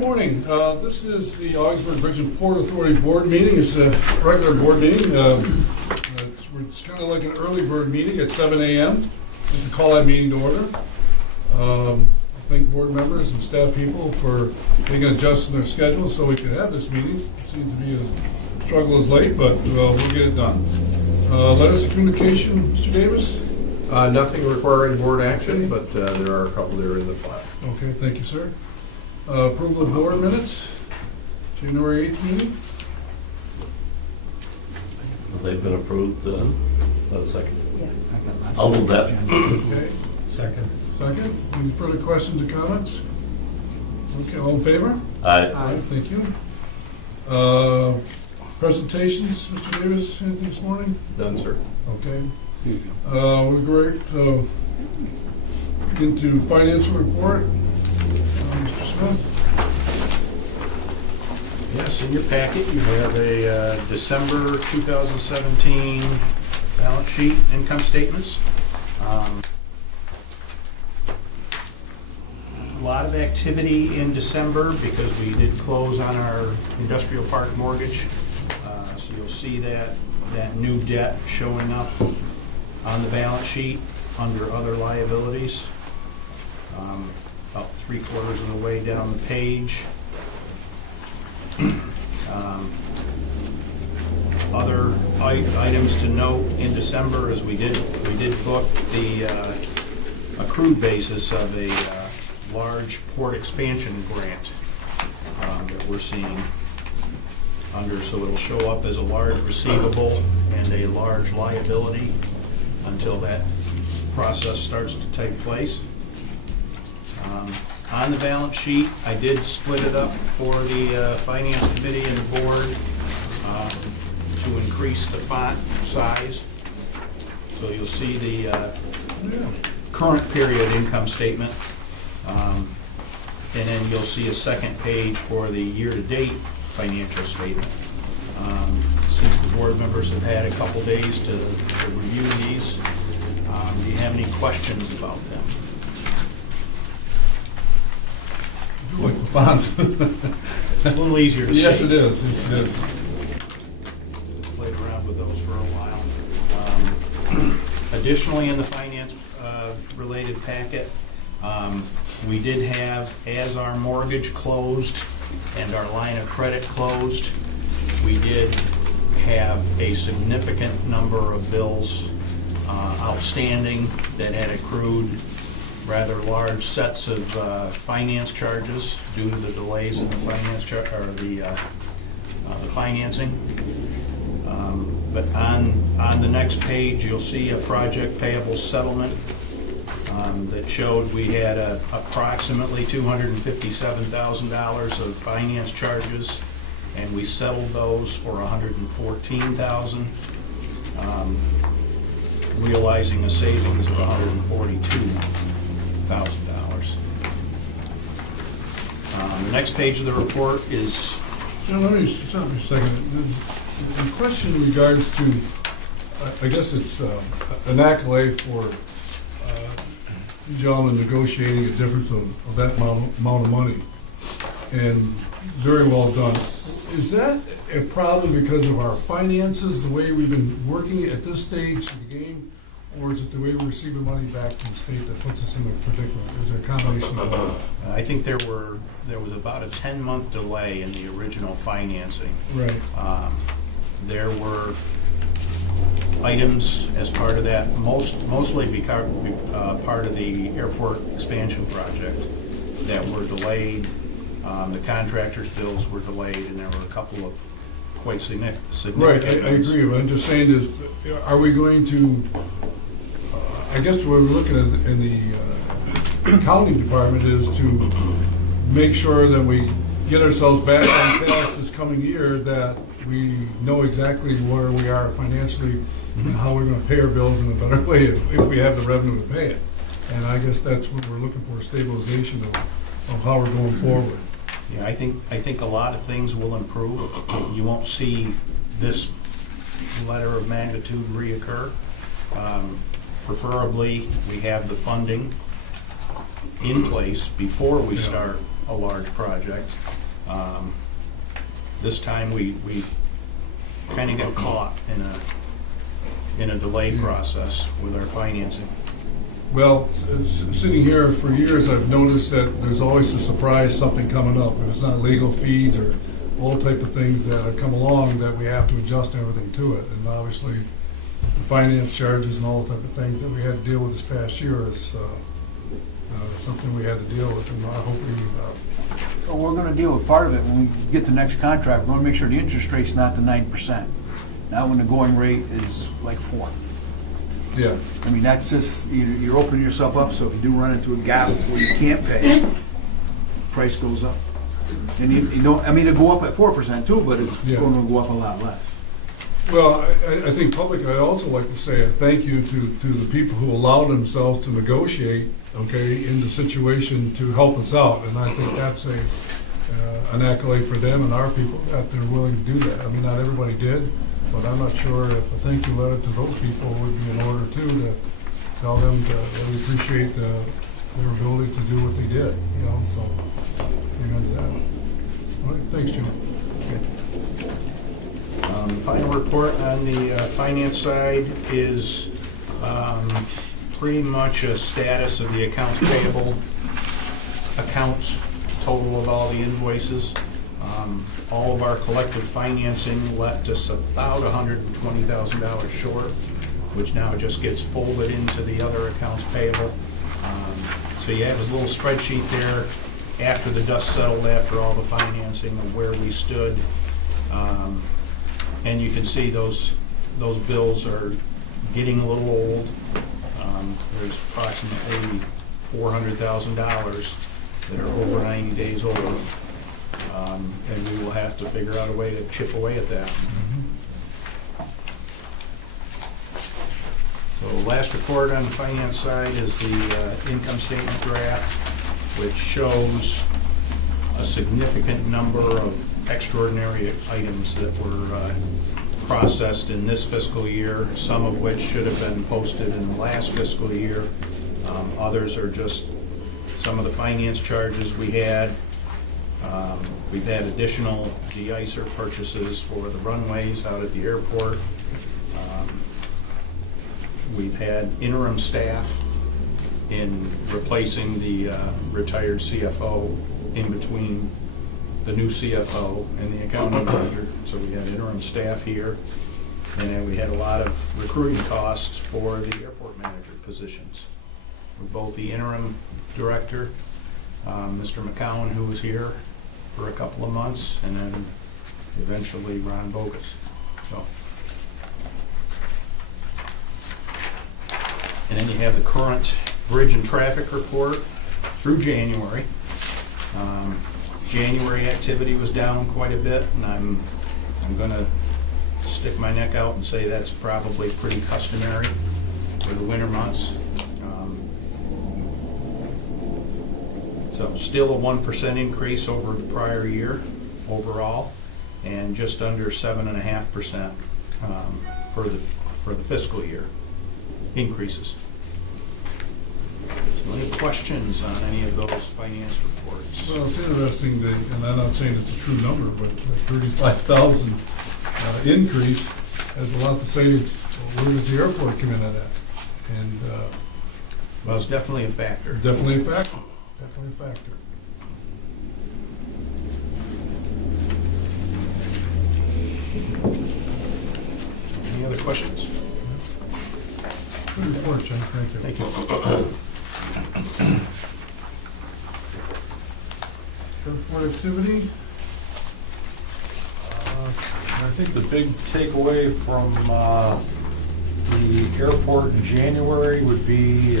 morning. This is the Ogdensburge Bridge and Port Authority Board meeting. It's a regular board meeting. It's kind of like an early bird meeting at 7 a.m. To call that meeting to order. I thank board members and staff people for making adjusting their schedules so we can have this meeting. It seems to be a struggle is late, but we'll get it done. Letters of communication, Mr. Davis? Nothing requiring board action, but there are a couple there in the file. Okay, thank you, sir. Approval of board minutes, January 8th meeting. They've been approved, by the second. Yes. I'll move that. Okay, Second. second. Any further questions or comments? Okay, all in favor? Aye. Thank you. Presentations, Mr. Davis, anything this morning? Done, sir. Okay. We're great. Into financial report. Mr. Smith? Yes, in your packet, you have a December 2017 balance sheet, income statements. A lot of activity in December because we did close on our industrial park mortgage. So you'll see that new debt showing up on the balance sheet under other liabilities. About 3/4 of the way down the page. Other items to note in December is we did book the accrued basis of a large port expansion grant that we're seeing under, so it'll show up as a large receivable and a large liability until that process starts to take place. On the balance sheet, I did split it up for the Finance Committee and the Board to increase the font size. So you'll see the current period income statement. And then you'll see a second page for the year-to-date financial statement. Since the board members have had a couple days to review these, do you have any questions about them? Like the fonts. It's a little easier to see. Yes, it is. Yes, it is. Played around with those for a while. Additionally, in the finance related packet, we did have, as our mortgage closed and our line of credit closed, we did have a significant number of bills outstanding that had accrued rather large sets of finance charges due to the delays in the finance or the financing. But on the next page, you'll see a project payable settlement that showed we had approximately $257,000 of finance charges, and we settled those for $114,000, realizing a savings of $142,000. The next page of the report is... Let me stop you a second. The question in regards to, I guess it's an accolade for you gentlemen negotiating a difference of that amount of money, and very well done. Is that a problem because of our finances, the way we've been working at this stage of the game, or is it the way we're receiving money back from the state that puts us in a predicament? Is there a combination of both? I think there was about a 10-month delay in the original financing. Right. There were items as part of that, mostly part of the airport expansion project that were delayed. The contractor's bills were delayed, and there were a couple of quite significant Right, I agree, but I'm just saying is, are we going to, I guess what we're looking at in the accounting department is to make sure that we get ourselves back on task this coming year, that we know exactly where we are financially and how we're going to pay our bills in a better way if we have the revenue to pay it. And I guess that's what we're looking for, stabilization of how we're going forward. Yeah, I think a lot of things will improve. You won't see this letter of magnitude reoccur. Preferably, we have the funding in place before we start a large project. This time, we kind of got caught in a delay process with our financing. Well, sitting here for years, I've noticed that there's always a surprise, something coming up. If it's not legal fees or all type of things that have come along, that we have to adjust everything to it. And obviously, the finance charges and all type of things that we had to deal with this past year is something we had to deal with. And I hope we, So we're gonna deal with part of it when we get the next contract. We're gonna make sure the interest rate's not the 9%. Now when the going rate is like 4. yeah, I mean, that's just, you're opening yourself up, so if you do run into a gap where you can't pay, price goes up. And you don't, I mean, it'll go up at 4% too, but it's Yeah. going to go up a lot less. well, I think publicly, I'd also like to say a thank you to the people who allowed themselves to negotiate, okay, in the situation to help us out. And I think that's an accolade for them and our people that they're willing to do that. I mean, not everybody did, but I'm not sure if a thank you letter to those people would be in order too, to tell them that we appreciate their ability to do what they did, you know, so we're going to do that. All right, thanks, Jim. Final report on the finance side is pretty much a status of the accounts payable accounts, total of all the invoices. All of our collective financing left us about $120,000 short, which now just gets folded into the other accounts payable. So you have this little spreadsheet there after the dust settled, after all the financing, of where we stood. And you can see those bills are getting a little old. There's approximately $400,000 that are over 90 days old. And we will have to figure out a way to chip away at that. So last report on the finance side is the income statement draft, which shows a significant number of extraordinary items that were processed in this fiscal year, some of which should have been posted in the last fiscal year. Others are just some of the finance charges we had. We've had additional de-icer purchases for the runways out at the airport. We've had interim staff in replacing the retired CFO in between the new CFO and the accounting manager. So we had interim staff here. And then we had a lot of recruiting costs for the airport manager positions. With both the interim director, Mr. McCowan, who was here for a couple of months, and then eventually Ron Bogus. So. And then you have the current bridge and traffic report through January. January activity was down quite a bit, and I'm going to stick my neck out and say that's probably pretty customary for the winter months. So still a 1% increase over the prior year overall, and just under 7.5% for the fiscal year increases. So any questions on any of those finance reports? Well, it's interesting that, and I'm not saying it's a true number, but a 35,000 increase has a lot to say. Where does the airport come in at that? And Well, it's definitely a factor. definitely a factor. Definitely a factor. Any other questions? Good report, Jim. Thank you. Thank you. Airport activity. I think the big takeaway from the airport in January would be,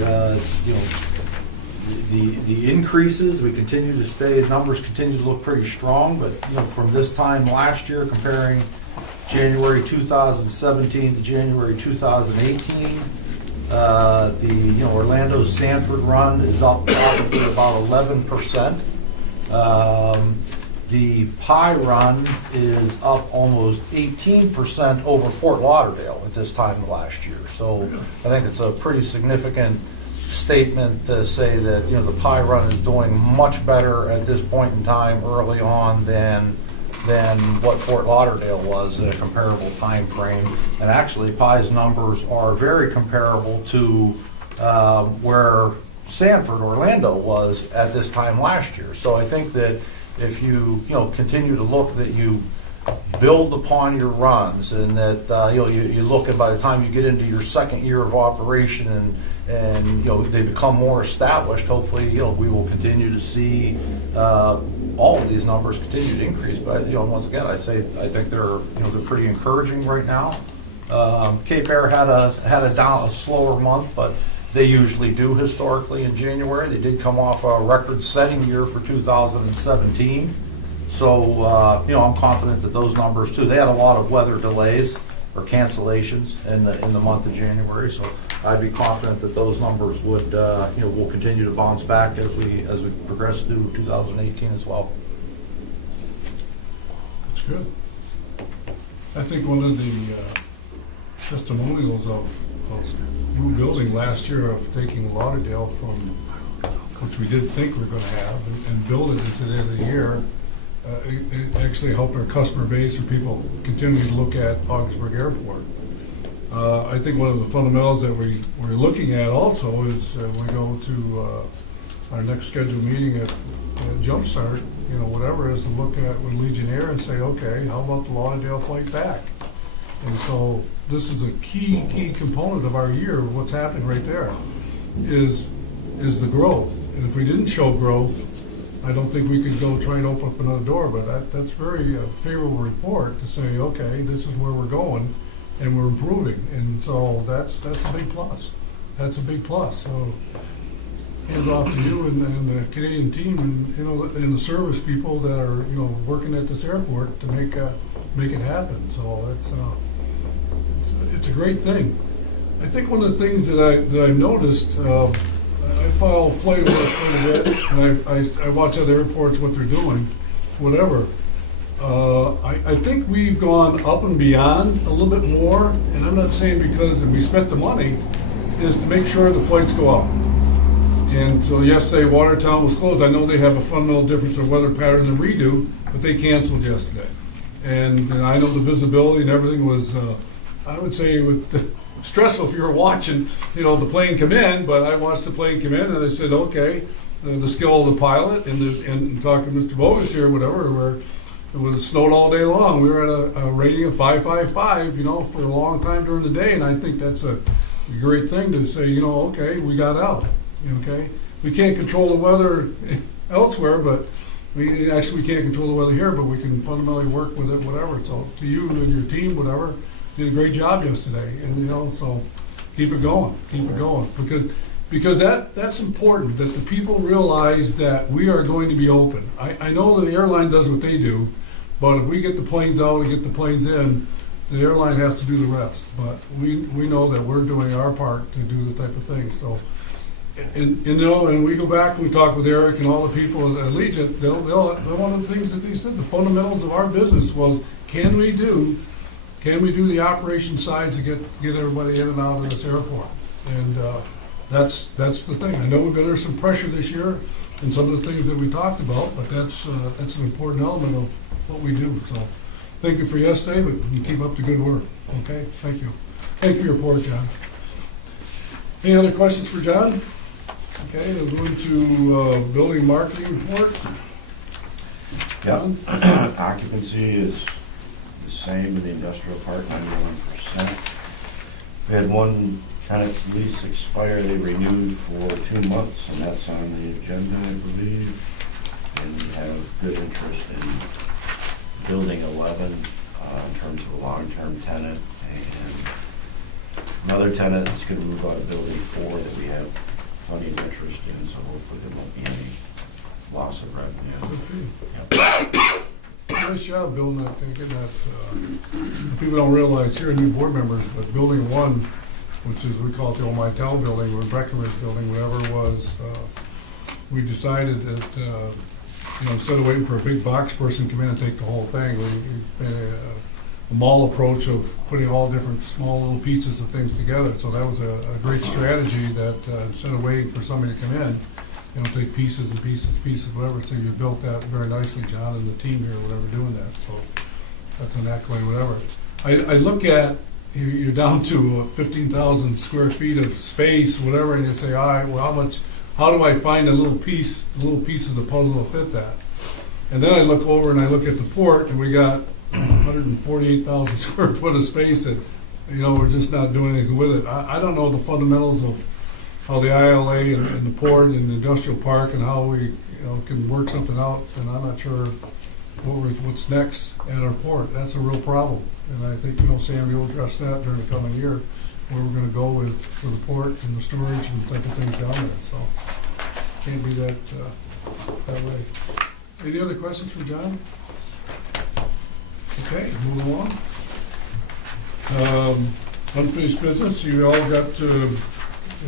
the increases. We continue to stay, numbers continue to look pretty strong, but from this time last year, comparing January 2017 to January 2018, the Orlando Sanford run is up probably about 11%. The Pi run is up almost 18% over Fort Lauderdale at this time last year. So I think it's a pretty significant statement to say that, the pie run is doing much better at this point in time early on than what Fort Lauderdale was at a comparable time frame. And actually, Pie's numbers are very comparable to where Sanford, Orlando was at this time last year. So I think that if you, continue to look, that you build upon your runs, and that you look at, by the time you get into your second year of operation and they become more established, hopefully we will continue to see all of these numbers continue to increase. But once again, I think they're pretty encouraging right now. Cape Air had a slower month, but they usually do historically in January. They did come off a record-setting year for 2017. So, I'm confident that those numbers too. They had a lot of weather delays or cancellations in the month of January. So I'd be confident that those numbers would, will continue to bounce back as we progress through 2018 as well. That's good. I think one of the testimonials of new building last year of taking Lauderdale from, which we didn't think we were going to have, and build it into the end of the year, it actually helped our customer base and people continue to look at Ogdensburge Airport. I think one of the fundamentals that we're looking at also is we go to our next scheduled meeting at Jumpstart, whatever, is to look at with Legionnaire and say, okay, how about the Lauderdale flight back? And so this is a key component of our year. What's happening right there is the growth. And if we didn't show growth, I don't think we could go try and open up another door. But that's very favorable report to say, okay, this is where we're going, and we're improving. And so that's a big plus. That's a big plus. So hands off to you and the Canadian team, and and the service people that are working at this airport to make it happen. So it's a great thing. I think one of the things that I've noticed, I follow flight work quite a bit, and I watch other airports, what they're doing, whatever. I think we've gone up and beyond a little bit more, and I'm not saying because we spent the money, is to make sure the flights go up. And so yesterday, Watertown was closed. I know they have a fundamental difference of weather pattern than we do, but they canceled yesterday. And I know the visibility and everything was, I would say, stressful if you were watching, the plane come in. But I watched the plane come in, and I said, okay, the skill of the pilot and talking to Mr. Bogus here, whatever, where it was snowed all day long. We were at a rating of 555, for a long time during the day, and I think that's a great thing to say, okay, we got out. Okay, we can't control the weather elsewhere, but we can't control the weather here, but we can fundamentally work with it, whatever. So to you and your team, whatever, did a great job yesterday, and so keep it going, because that's important, that the people realize that we are going to be open. I know the airline does what they do, but if we get the planes out and get the planes in, the airline has to do the rest. But we know that we're doing our part to do the type of thing. So. And we go back and we talk with Eric and all the people at Legion. One of the things that they said, the fundamentals of our business was, can we do the operation sides to get everybody in and out of this airport? And that's the thing. I know we've been under some pressure this year and some of the things that we talked about, but that's an important element of what we do. So thank you for yesterday, but you keep up the good work. Okay, thank you. Thank you for your report, John. Any other questions for John? Okay, we'll go into building marketing report. Yep. Occupancy is the same in the industrial park, 91%. We had one tenant's lease expire. They renewed for 2 months, and that's on the agenda, I believe. And we have good interest in building 11 in terms of a long-term tenant, and another tenant that's going to move out of building 4 that we have plenty of interest in, so hopefully there won't be any loss of revenue. Yep. Nice job building that, getting that. People don't realize here, new board members, but building 1, which is, we call it the Old My Town building, or Breckenridge building, whatever it was, we decided that, instead of waiting for a big box person to come in and take the whole thing, we mall approach of putting all different small little pieces of things together. So that was a great strategy that instead of waiting for somebody to come in, take pieces and pieces and pieces, whatever. So you built that very nicely, John, and the team here, whatever, doing that. So that's an accolade, whatever. I look at, you're down to 15,000 square feet of space, whatever, and you say, all right, well, how do I find the little pieces of the puzzle to fit that? And then I look over and I look at the port, and we got 148,000 square foot of space that, we're just not doing anything with it. I don't know the fundamentals of how the ILA and the port and the industrial park and how we, can work something out, and I'm not sure what's next at our port. That's a real problem. And I think, Sam, you'll address that during the coming year, where we're gonna go with for the port and the storage and type of things down there, so can't be that way. Any other questions for John? Okay, move along. Unfinished business, you all got a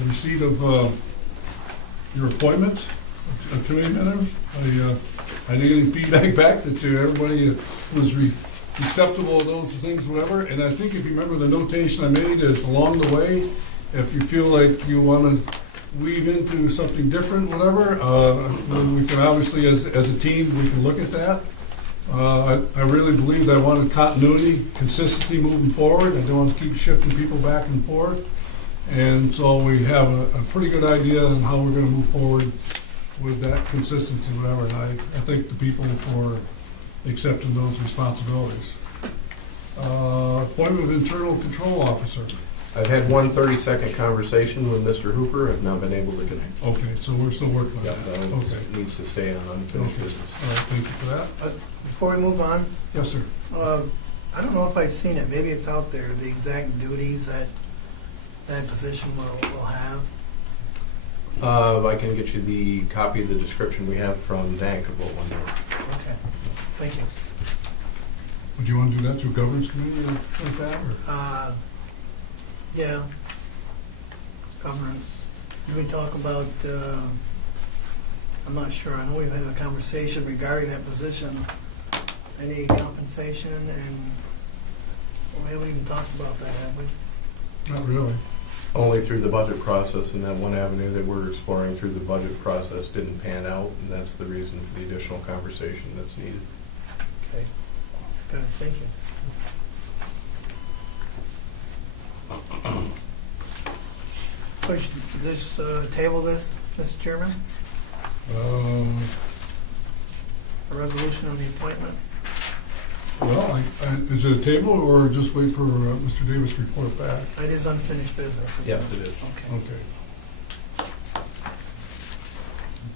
receipt of your appointments of committee members. I didn't get any feedback back that everybody was acceptable of those things, whatever. And I think if you remember the notation I made is along the way, if you feel like you want to weave into something different, whatever, we can obviously, as a team, we can look at that. I really believe that I wanted continuity, consistency moving forward. I don't want to keep shifting people back and forth. And so we have a pretty good idea on how we're going to move forward with that consistency, whatever. And I thank the people for accepting those responsibilities. Appointment of internal control officer. I've had one 30-second conversation with Mr. Hooper. I've not been able to connect. Okay, so we're still working on Yeah, that. that Okay. needs to stay on unfinished Okay. business. All right, thank you for that. Before we move on, Yes, sir. I don't know if I've seen it, maybe it's out there, the exact duties that position will have. I can get you the copy of the description we have from DANC of what one does. Okay, thank you. Would you want to do that through governance committee or like that? Or? Yeah. Governance. Did we talk about, I'm not sure, I know we've had a conversation regarding that position, any compensation, and we haven't even talked about that, have we? Not really. Only through the budget process, and that one avenue that we're exploring through the budget process didn't pan out, and that's the reason for the additional conversation that's needed. Okay, good, thank you. Push this, table this, Mr. Chairman, a resolution on the appointment. Well, is it a table or just wait for Mr. Davis' report back? It is unfinished business. Yes, it is. Okay.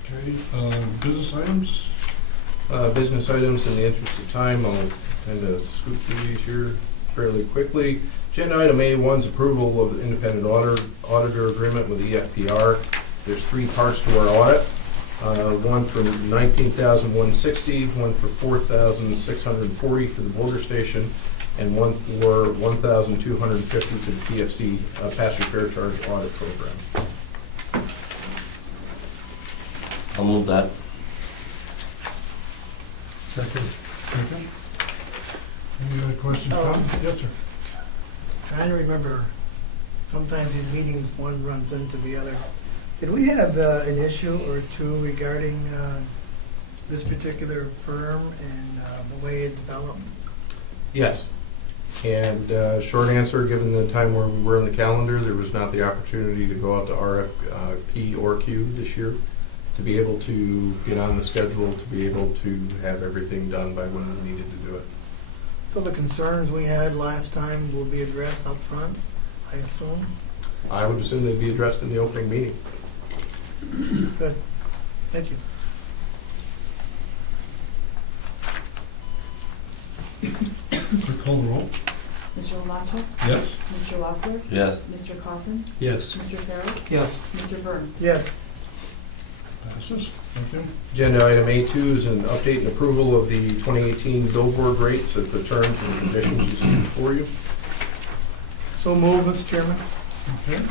Okay, business items? Business items, in the interest of time, I'll kind of scoot through these here fairly quickly. Agenda item A1 is approval of the independent auditor agreement with EFPR. There's 3 parts to our audit. One for $19,160, one for $4,640 for the border station, and one for $1,250 for the PFC passenger fare charge audit program. I'll move that. Second. Any other questions, comments? Yes, sir. Trying to remember, sometimes in meetings, one runs into the other. Did we have an issue or two regarding this particular firm and the way it developed? Yes. And short answer, given the time where we were in the calendar, there was not the opportunity to go out to RFP or Q this year to be able to get on the schedule, to be able to have everything done by when we needed to do it. So the concerns we had last time will be addressed up front, I assume? I would assume they'd be addressed in the opening meeting. Good, thank you. Clerk, call the roll. Mr. Lamacho? Yes. Mr. Loeffler? Yes. Mr. Coffin? Yes. Mr. Farrell? Yes. Mr. Burns? Yes, Passes. Thank you. Agenda item A2 is an update and approval of the 2018 billboard rates at the terms and conditions you see before you. so move, Mr. Chairman. Okay.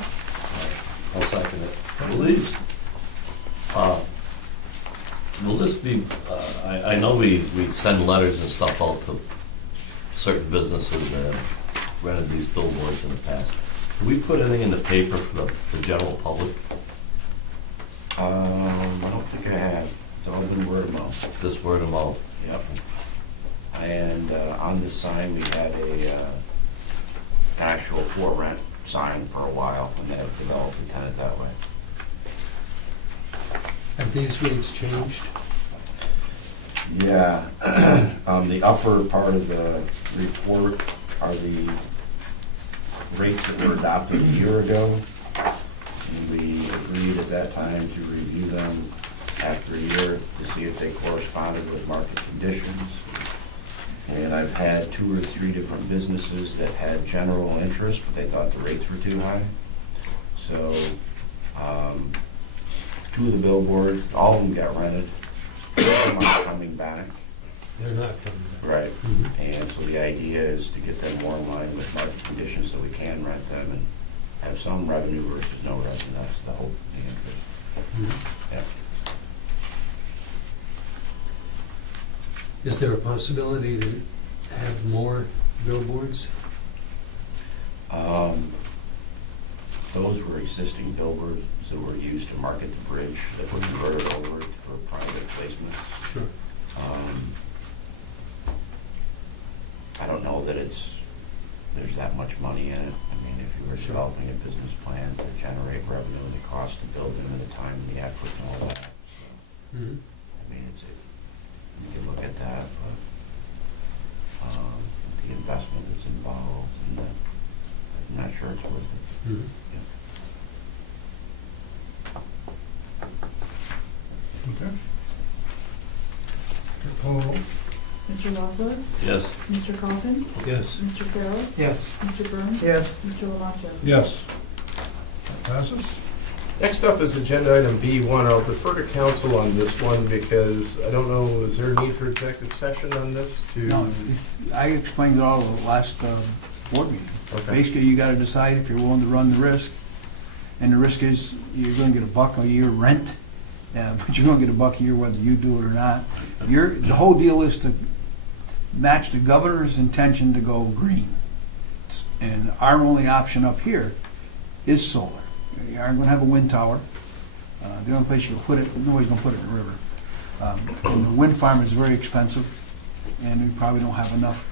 I'll second it. Will this be, I know we send letters and stuff out to certain businesses that have rented these billboards in the past. Do we put anything in the paper for the general public? I don't think I have. It's all been word of mouth. Just word of mouth? Yep. And on the sign, we had a actual for rent sign for a while, and they have developed the tenant that way. Have these rates changed? Yeah, the upper part of the report are the rates that were adopted a year ago. And we agreed at that time to review them after a year to see if they corresponded with market conditions. And I've had 2 or 3 different businesses that had general interest, but they thought the rates were too high. So, 2 of the billboards, all of them got rented. Some are coming back. They're not coming back. Right. And so the idea is to get them more in line with market conditions so we can rent them and have some revenue versus no revenue. That's the hope, the interest. Yeah. Is there a possibility to have more billboards? Those were existing billboards that were used to market the bridge that were converted over for private placements. Sure. I don't know that there's that much money in it. I mean, if you were Sure. developing a business plan to generate revenue and the cost to build them and the time and the effort and all that. So, Mhm. I mean, you can look at that, but the investment that's involved and I'm not sure it's worth it. Mhm. Okay. Call the roll. Mr. Loeffler, Yes. Mr. Coffin, Yes. Mr. Farrell, Yes. Mr. Burns, Yes. Mr. Lamacho. Yes. That passes. Next up is agenda item B1. I'll defer to council on this one because I don't know, is there a need for executive session on this to? No, I explained it all at the last board meeting. Okay. Basically, you gotta decide if you're willing to run the risk, and the risk is you're gonna get $1 a year rent, but you're gonna get $1 a year whether you do it or not. The whole deal is to match the governor's intention to go green. And our only option up here is solar. You aren't gonna have a wind tower. The only place you can put it, nobody's gonna put it in the river. And the wind farm is very expensive, and we probably don't have enough.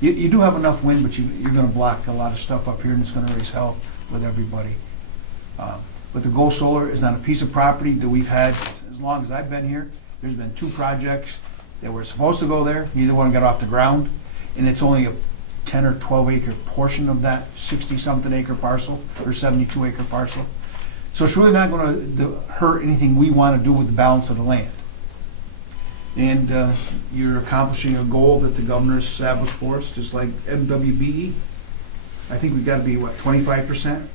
You do have enough wind, but you're gonna block a lot of stuff up here, and it's gonna raise hell with everybody. But the Go Solar is on a piece of property that we've had, as long as I've been here, there's been 2 projects that were supposed to go there, neither one got off the ground, and it's only a 10 or 12 acre portion of that 60-something acre parcel, or 72 acre parcel. So it's really not gonna hurt anything we wanna do with the balance of the land. And you're accomplishing a goal that the governor established for us, just like MWBE. I think we gotta be, 25%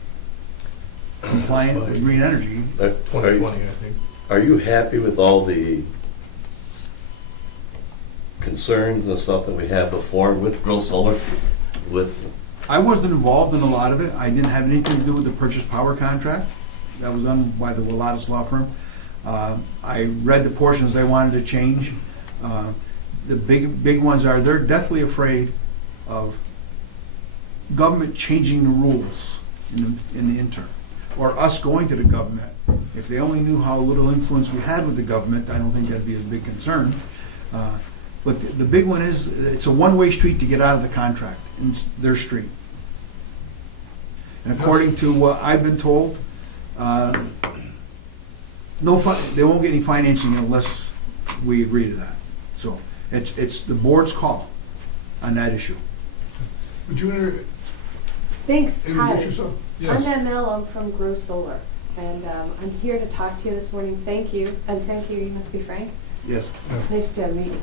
compliant with green energy. 2020, I think. Are you happy with all the concerns and stuff that we had before with Grow Solar? With, I wasn't involved in a lot of it. I didn't have anything to do with the purchase power contract. That was done by the Willatus Law Firm. I read the portions they wanted to change. The big ones are, they're deathly afraid of government changing the rules in the interim, or us going to the government. If they only knew how little influence we had with the government, I don't think that'd be a big concern. But the big one is, it's a one-way street to get out of the contract, and it's their street. And according to what I've been told, they won't get any financing unless we agree to that. So it's the board's call on that issue. Would you Thanks. Hi. introduce yourself? Yes. I'm Mel. I'm from Grow Solar, and I'm here to talk to you this morning. Thank you, and thank you. You must be Frank. Yes. Nice to meet you.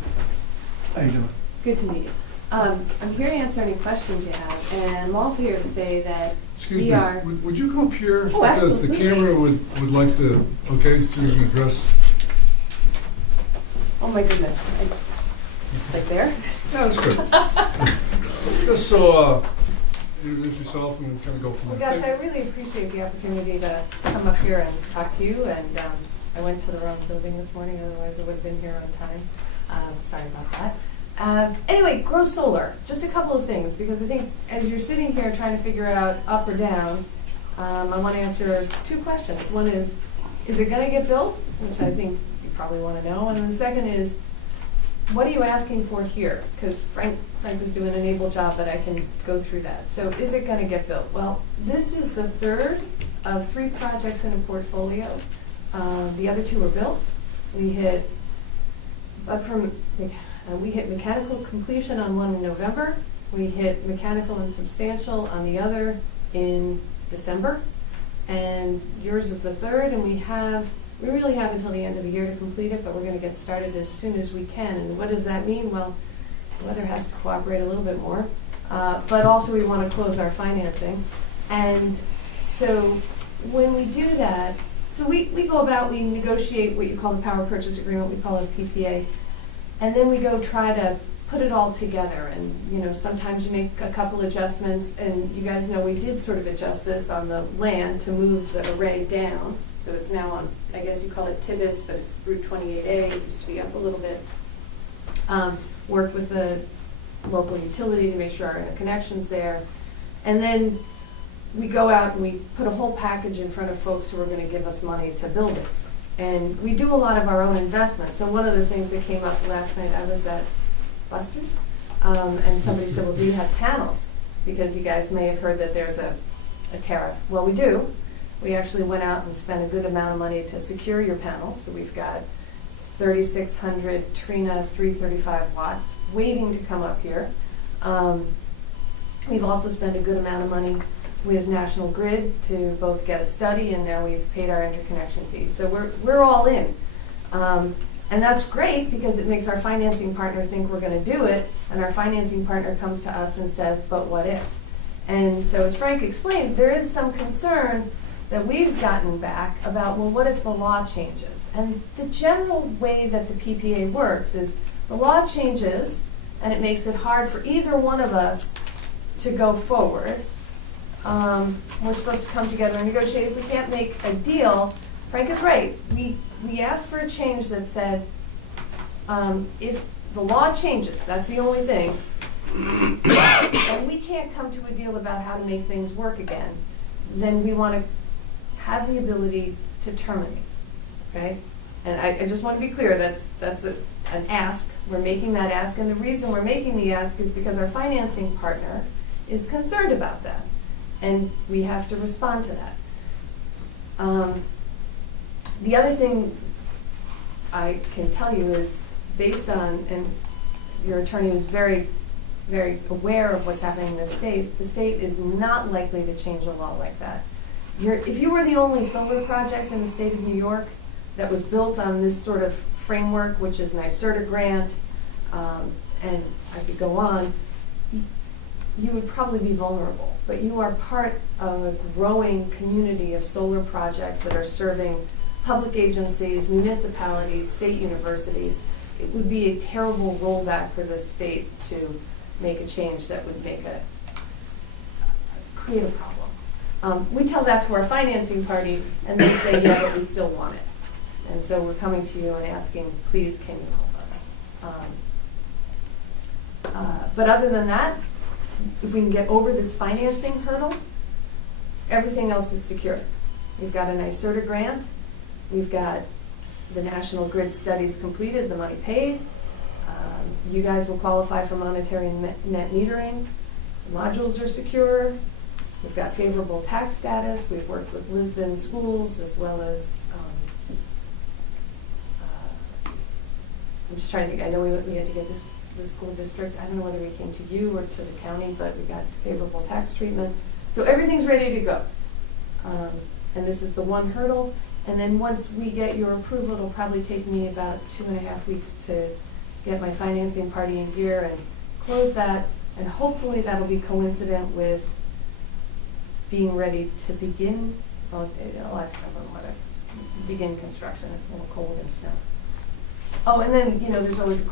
How you doing? Good to meet you. I'm here to answer any questions you have, and I'm also here to say that Excuse we me, are. would you come up here? Oh, Because the absolutely. camera would like to, okay, so you can address. Oh my goodness! Like there? Yeah, that's good. Just so, introduce yourself and kind of go from Well, there. gosh, I really appreciate the opportunity to come up here and talk to you. And I went to the wrong building this morning, otherwise I would have been here on time. Sorry about that. Anyway, grow solar. Just a couple of things, because I think as you're sitting here trying to figure out up or down, I want to answer two questions. One is it going to get built? Which I think you probably want to know. And the second is, what are you asking for here? Because Frank is doing an able job, but I can go through that. So is it going to get built? Well, this is the third of 3 projects in a portfolio. The other 2 are built. We hit mechanical completion on one in November. We hit mechanical and substantial on the other in December. And yours is the third, and we really have until the end of the year to complete it, but we're going to get started as soon as we can. And what does that mean? Well, the weather has to cooperate a little bit more, but also we want to close our financing. And so when we do that, so we go about, we negotiate what you call the power purchase agreement, we call it a PPA, and then we go try to put it all together. And sometimes you make a couple adjustments, and you guys know we did sort of adjust this on the land to move the array down. So it's now on, I guess you call it Tibbetts, but it's Route 28A. It used to be up a little bit. Work with the local utility to make sure our connection's there. And then we go out and we put a whole package in front of folks who are going to give us money to build it. And we do a lot of our own investments. So one of the things that came up last night, I was at Buster's, and somebody said, well, do you have panels? Because you guys may have heard that there's a tariff. Well, we do. We actually went out and spent a good amount of money to secure your panels. So we've got 3,600 Trina 335 watts waiting to come up here. We've also spent a good amount of money with National Grid to both get a study, and now we've paid our interconnection fees. So we're all in. And that's great because it makes our financing partner think we're going to do it, and our financing partner comes to us and says, but what if? And so as Frank explained, there is some concern that we've gotten back about, well, what if the law changes? And the general way that the PPA works is the law changes, and it makes it hard for either one of us to go forward. We're supposed to come together and negotiate. If we can't make a deal, Frank is right. We asked for a change that said, if the law changes, that's the only thing, and we can't come to a deal about how to make things work again, then we want to have the ability to terminate, okay? And I just want to be clear, that's an ask. We're making that ask, and the reason we're making the ask is because our financing partner is concerned about that, and we have to respond to that. The other thing I can tell you is based on, and your attorney is very, very aware of what's happening in the state is not likely to change a law like that. If you were the only solar project in the state of New York that was built on this sort of framework, which is NYSERDA grant, and I could go on, you would probably be vulnerable. But you are part of a growing community of solar projects that are serving public agencies, municipalities, state universities. It would be a terrible rollback for the state to make a change that would create a problem. We tell that to our financing party, and they say, yeah, but we still want it. And so we're coming to you and asking, please, can you help us? But other than that, if we can get over this financing hurdle, everything else is secure. We've got a NYSERDA grant. We've got the National Grid studies completed, the money paid. You guys will qualify for monetary and net metering. The modules are secure. We've got favorable tax status. We've worked with Lisbon schools as well as, I'm just trying to think, I know we had to get the school district, I don't know whether we came to you or to the county, but we got favorable tax treatment. So everything's ready to go. And this is the one hurdle. And then once we get your approval, it'll probably take me about 2.5 weeks to get my financing party in gear and close that. And hopefully that'll be coincident with being ready to begin, well, it depends on whether, begin construction. It's a little cold and snow. Oh, and then, there's always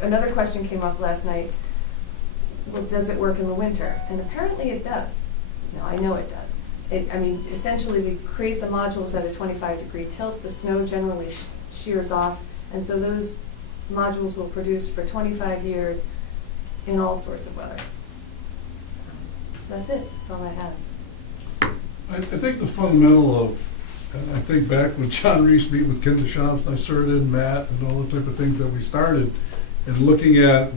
another question came up last night. Well, does it work in the winter? And apparently it does. I know it does. Essentially we create the modules at a 25-degree tilt. The snow generally shears off, and so those modules will produce for 25 years in all sorts of weather. So that's it, that's all I have. I think the fundamental of, and I think back when John Reese meet with Ken DeShamps, and I started in Matt and all the type of things that we started, and looking at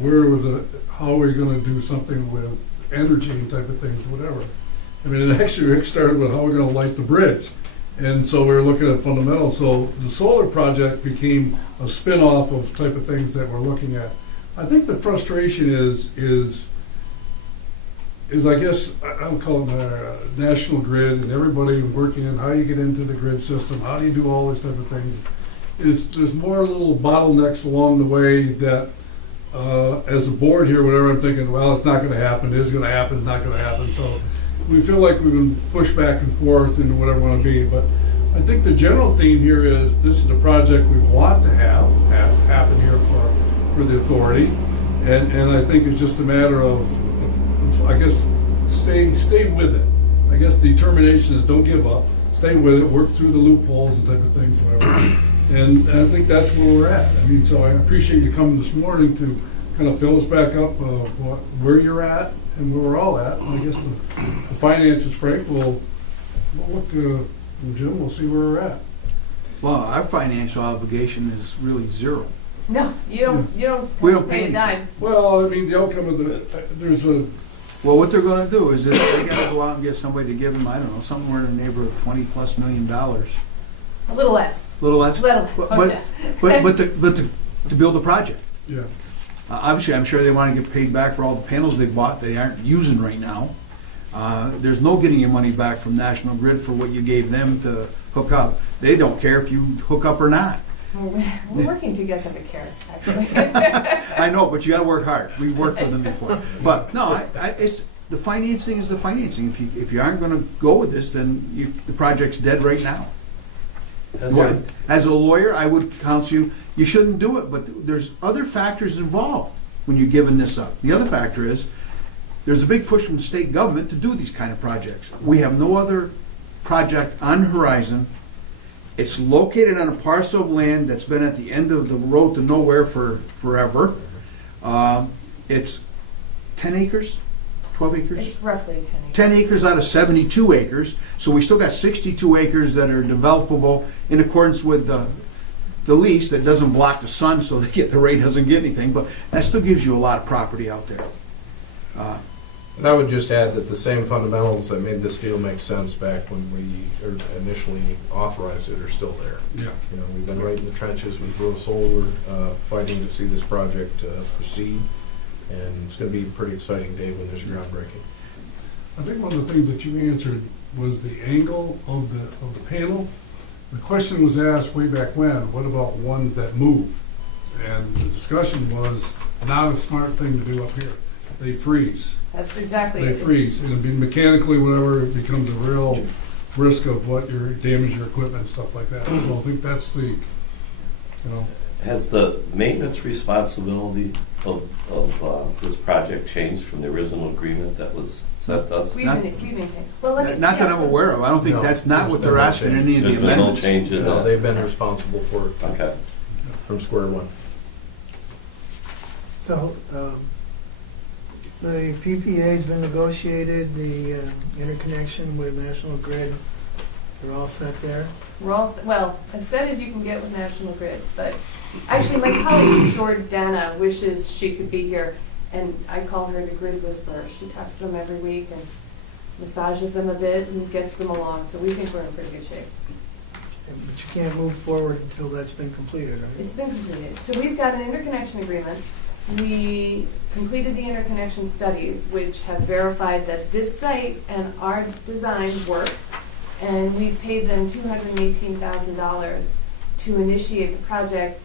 how we're gonna do something with energy and type of things, whatever. I mean, it actually Rick started with how we're gonna light the bridge. And so we were looking at fundamentals. So the solar project became a spin-off of type of things that we're looking at. I think the frustration is I guess, I would call it national grid and everybody working in how you get into the grid system, how do you do all these type of things. There's more little bottlenecks along the way that, as a board here, whatever, I'm thinking, well, it's not gonna happen, it is gonna happen, it's not gonna happen. So we feel like we've been pushed back and forth into whatever we wanna be. But I think the general theme here is this is a project we want to have happen here for the authority. And I think it's just a matter of I guess, stay with it. I guess determination is don't give up, stay with it, work through the loopholes and type of things, whatever. And I think that's where we're at. I mean, so I appreciate you coming this morning to kind of fill us back up of where you're at and where we're all at. And I guess the finances, Frank, we'll look, Jim, we'll see where we're at. Well, our financial obligation is really zero. No, you don't We have don't to pay pay a dime. Well, I mean, the outcome of there's a, Well, what they're gonna do is they gotta go out and get somebody to give them, I don't know, somewhere in the neighborhood of $20+ million. A little less. Little less? Little, okay. But to build a project. yeah. Obviously, I'm sure they wanna get paid back for all the panels they bought they aren't using right now. There's no getting your money back from National Grid for what you gave them to hook up. They don't care if you hook up or not. We're working to get them to care, actually. I know, but you gotta work hard. We've worked with them before. But no, it's, the financing is the financing. If you aren't gonna go with this, then the project's dead right now. As a lawyer, I would counsel you shouldn't do it, but there's other factors involved when you're giving this up. The other factor is, there's a big push from the state government to do these kind of projects. We have no other project on the horizon. It's located on a parcel of land that's been at the end of the road to nowhere for forever. It's 10 acres, 12 acres? It's roughly 10 acres. 10 acres out of 72 acres, so we still got 62 acres that are developable in accordance with the lease that doesn't block the sun so the rate doesn't get anything, but that still gives you a lot of property out there. And I would just add that the same fundamentals that made this deal make sense back when we initially authorized it are still there. Yeah. You know, we've been right in the trenches with Grow Solar, fighting to see this project proceed, and it's going to be a pretty exciting day when there's groundbreaking. I think one of the things that you answered was the angle of the panel. The question was asked way back when, what about ones that move? And the discussion was not a smart thing to do up here. They freeze. That's exactly They it. freeze. It'll be mechanically, whatever, it becomes a real risk of damage your equipment and stuff like that. So I think that's the, Has the maintenance responsibility of this project changed from the original agreement that was sent to us? We maintain. Well, let me. Not that yeah, I'm so- aware of. I don't think No, that's not there's what been they're no asking in any of the There's been no amendments. change in No, that? they've been responsible for it Okay. from square one. So, the PPA's been negotiated, the interconnection with National Grid, they're all set there? We're all, well, as set as you can get with National Grid, but actually my colleague Jordana wishes she could be here, and I call her the grid whisperer. She talks to them every week and massages them a bit and gets them along, so we think we're in pretty good shape. But you can't move forward until that's been completed, right? It's been completed. So we've got an interconnection agreement. We completed the interconnection studies, which have verified that this site and our design work, and we've paid them $218,000 to initiate the project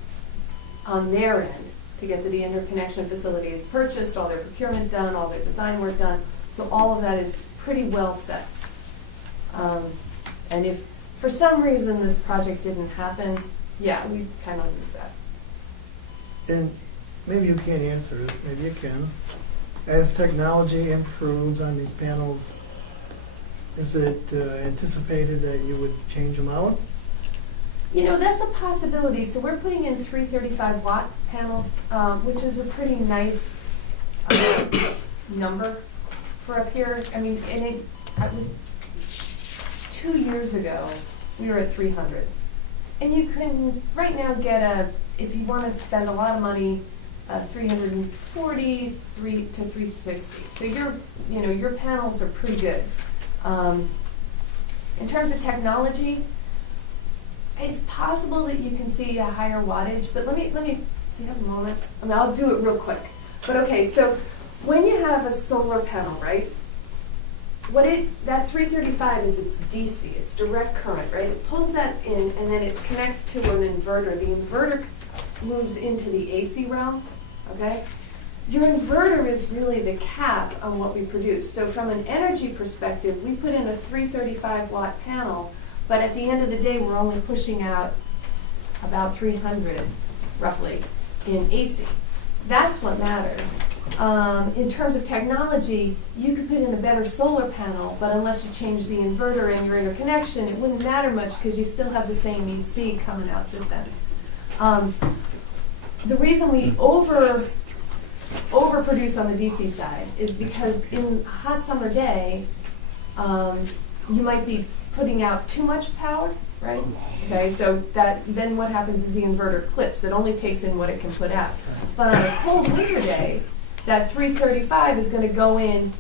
on their end, to get the interconnection facilities purchased, all their procurement done, all their design work done. So all of that is pretty well set. And if for some reason this project didn't happen, yeah, we kind of lose that. And maybe you can't answer this, maybe you can. As technology improves on these panels, is it anticipated that you would change them out? You know, that's a possibility. So we're putting in 335 watt panels, which is a pretty nice number for up here. I mean, and it, 2 years ago, we were at 300s. And you can right now get if you want to spend a lot of money, 340 to 360. So your panels are pretty good. In terms of technology, it's possible that you can see a higher wattage, but let me, do you have a moment? I mean, I'll do it real quick. But okay, so when you have a solar panel, right? That 335 is its DC, it's direct current, right? It pulls that in and then it connects to an inverter. The inverter moves into the AC realm, okay? Your inverter is really the cap on what we produce. So from an energy perspective, we put in a 335 watt panel, but at the end of the day, we're only pushing out about 300, roughly, in AC. That's what matters. In terms of technology, you could put in a better solar panel, but unless you change the inverter and your interconnection, it wouldn't matter much because you still have the same EC coming out this end. The reason we overproduce on the DC side is because in a hot summer day, you might be putting out too much power, right? Okay, so then what happens is the inverter clips. It only takes in what it can put out. But on a cold winter day, that 335 is going to go in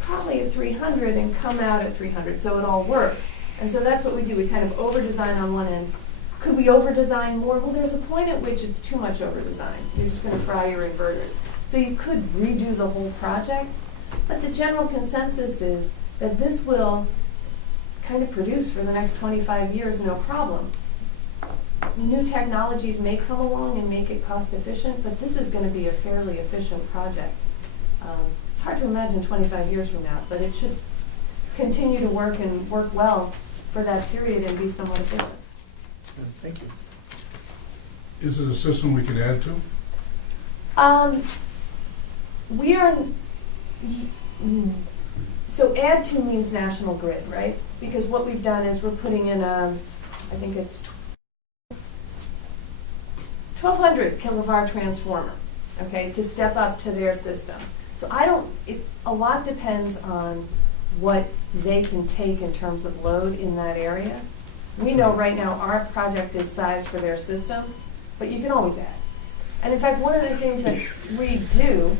probably at 300 and come out at 300, so it all works. And so that's what we do. We kind of over-design on one end. Could we over-design more? Well, there's a point at which it's too much over-design. You're just going to fry your inverters. So you could redo the whole project, but the general consensus is that this will kind of produce for the next 25 years, no problem. New technologies may come along and make it cost efficient, but this is going to be a fairly efficient project. It's hard to imagine 25 years from now, but it should continue to work and work well for that period and be somewhat efficient. Thank you. Is it a system we could add to? We are, so add to means national grid, right? Because what we've done is we're putting in I think it's 1,200 kilovar transformer, okay, to step up to their system. So a lot depends on what they can take in terms of load in that area. We know right now our project is sized for their system, but you can always add. And in fact, one of the things that we do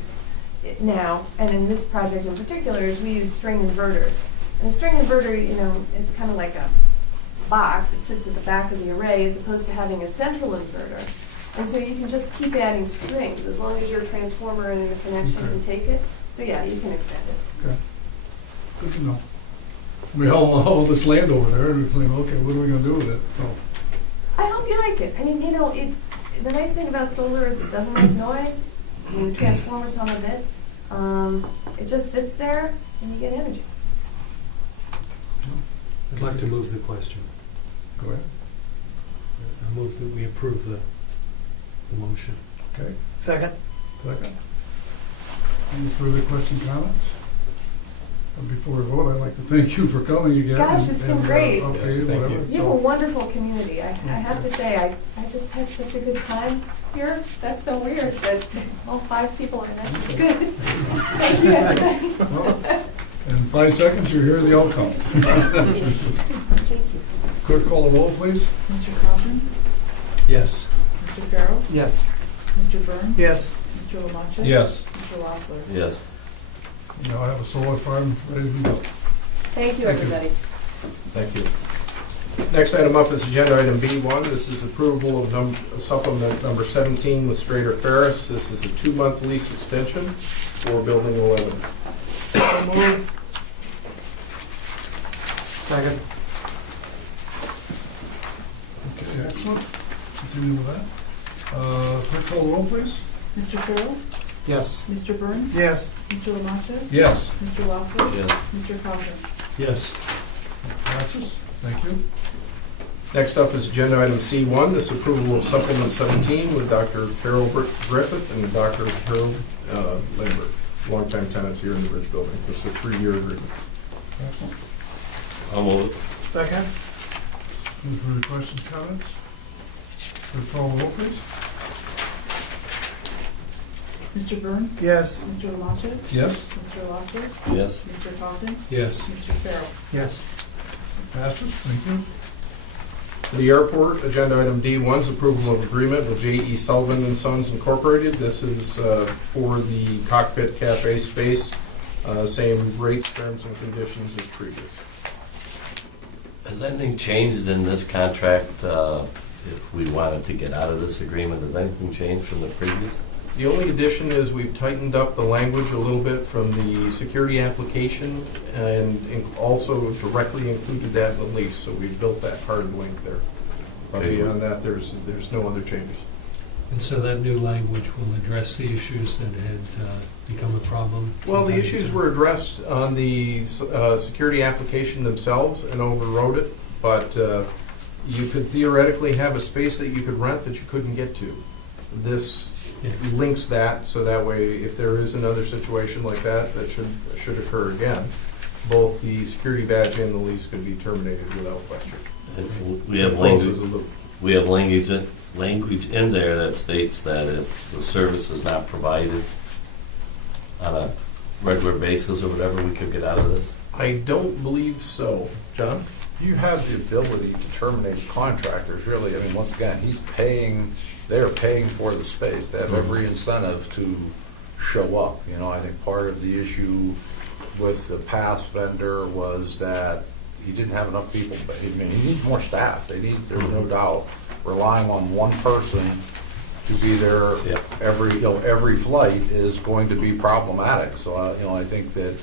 now, and in this project in particular, is we use string inverters. And a string inverter, it's kind of like a box. It sits at the back of the array as opposed to having a central inverter. And so you can just keep adding strings as long as your transformer and your connection can take it. So yeah, you can extend it. Okay. Good to know. We all this land over there, and it's like, okay, what are we gonna do with it? So, I hope you like it. I mean, the nice thing about solar is it doesn't make noise. I mean, the transformers hum a bit. It just sits there and you get energy. I'd like to move the question. go ahead. I move that we approve the motion. Okay, Second. second. Any further question, comments? And before we vote, I'd like to thank you for coming again. Gosh, it's been great. Okay, Yes, thank whatever. You have a wonderful community. I have to say, I just had such a good time here. That's so weird that all 5 people I met is good. Thank you, everybody. Well, in 5 seconds, you'll hear the outcome. Clerk, call the roll, please. Mr. Kaufman? Yes. Mr. Farrell? Yes. Mr. Byrne? Yes. Mr. Lamacha? Yes. Mr. Loeffler? Yes. You now have a solar farm ready to go. Thank you, Thank you. everybody. Thank you. Next item up is agenda item B1. This is approval of supplement number 17 with Strader Ferris. This is a 2-month lease extension for building 11. So moved. Second. Okay, excellent. Continue with that. Clerk, call the roll, please. Mr. Farrell? Yes. Mr. Byrne? Yes. Mr. Lamacha? Yes. Mr. Loeffler? Yes. Mr. Kaufman? Yes. Passes. Thank you. Next up is agenda item C1. This approval of supplement 17 with Dr. Carol Griffith and Dr. Harold Lindbergh, longtime tenants here in the Bridge Building. This is a 3-year agreement. Excellent. I'll move it. Second. Any further questions, comments? Clerk call the roll, please. Mr. Burns? Yes. Mr. Lamonte? Yes. Mr. Rosser? Yes. Mr. Coffin? Yes. Mr. Farrell? Yes. Passes, thank you. The airport, agenda item D1 is approval of agreement with J.E. Sullivan and Sons Incorporated. This is for the cockpit cafe space, same rates, terms, and conditions as previous. Has anything changed in this contract, if we wanted to get out of this agreement? Has anything changed from the previous? The only addition is we've tightened up the language a little bit from the security application and also directly included that in the lease, so we've built that hard link there. But Okay. beyond that, there's no other changes. And so that new language will address the issues that had become a problem? Well, the from time to issues time? were addressed on the security application themselves and overrode it, but you could theoretically have a space that you could rent that you couldn't get to. This Yes. links that, so that way, if there is another situation like that, that should occur again, both the security badge and the lease could be terminated without question. And we have It language, closes the loop. we have language in there that states that if the service is not provided on a regular basis or whatever, we could get out of this? I don't believe so. John? You have the ability to terminate contractors, really. I mean, once again, they're paying for the space. They have every incentive to show up. You know, I think part of the issue with the past vendor was that he didn't have enough people. I mean, he needs more staff. There's no doubt, relying on one person to be there Yeah. every flight is going to be problematic. So, I think that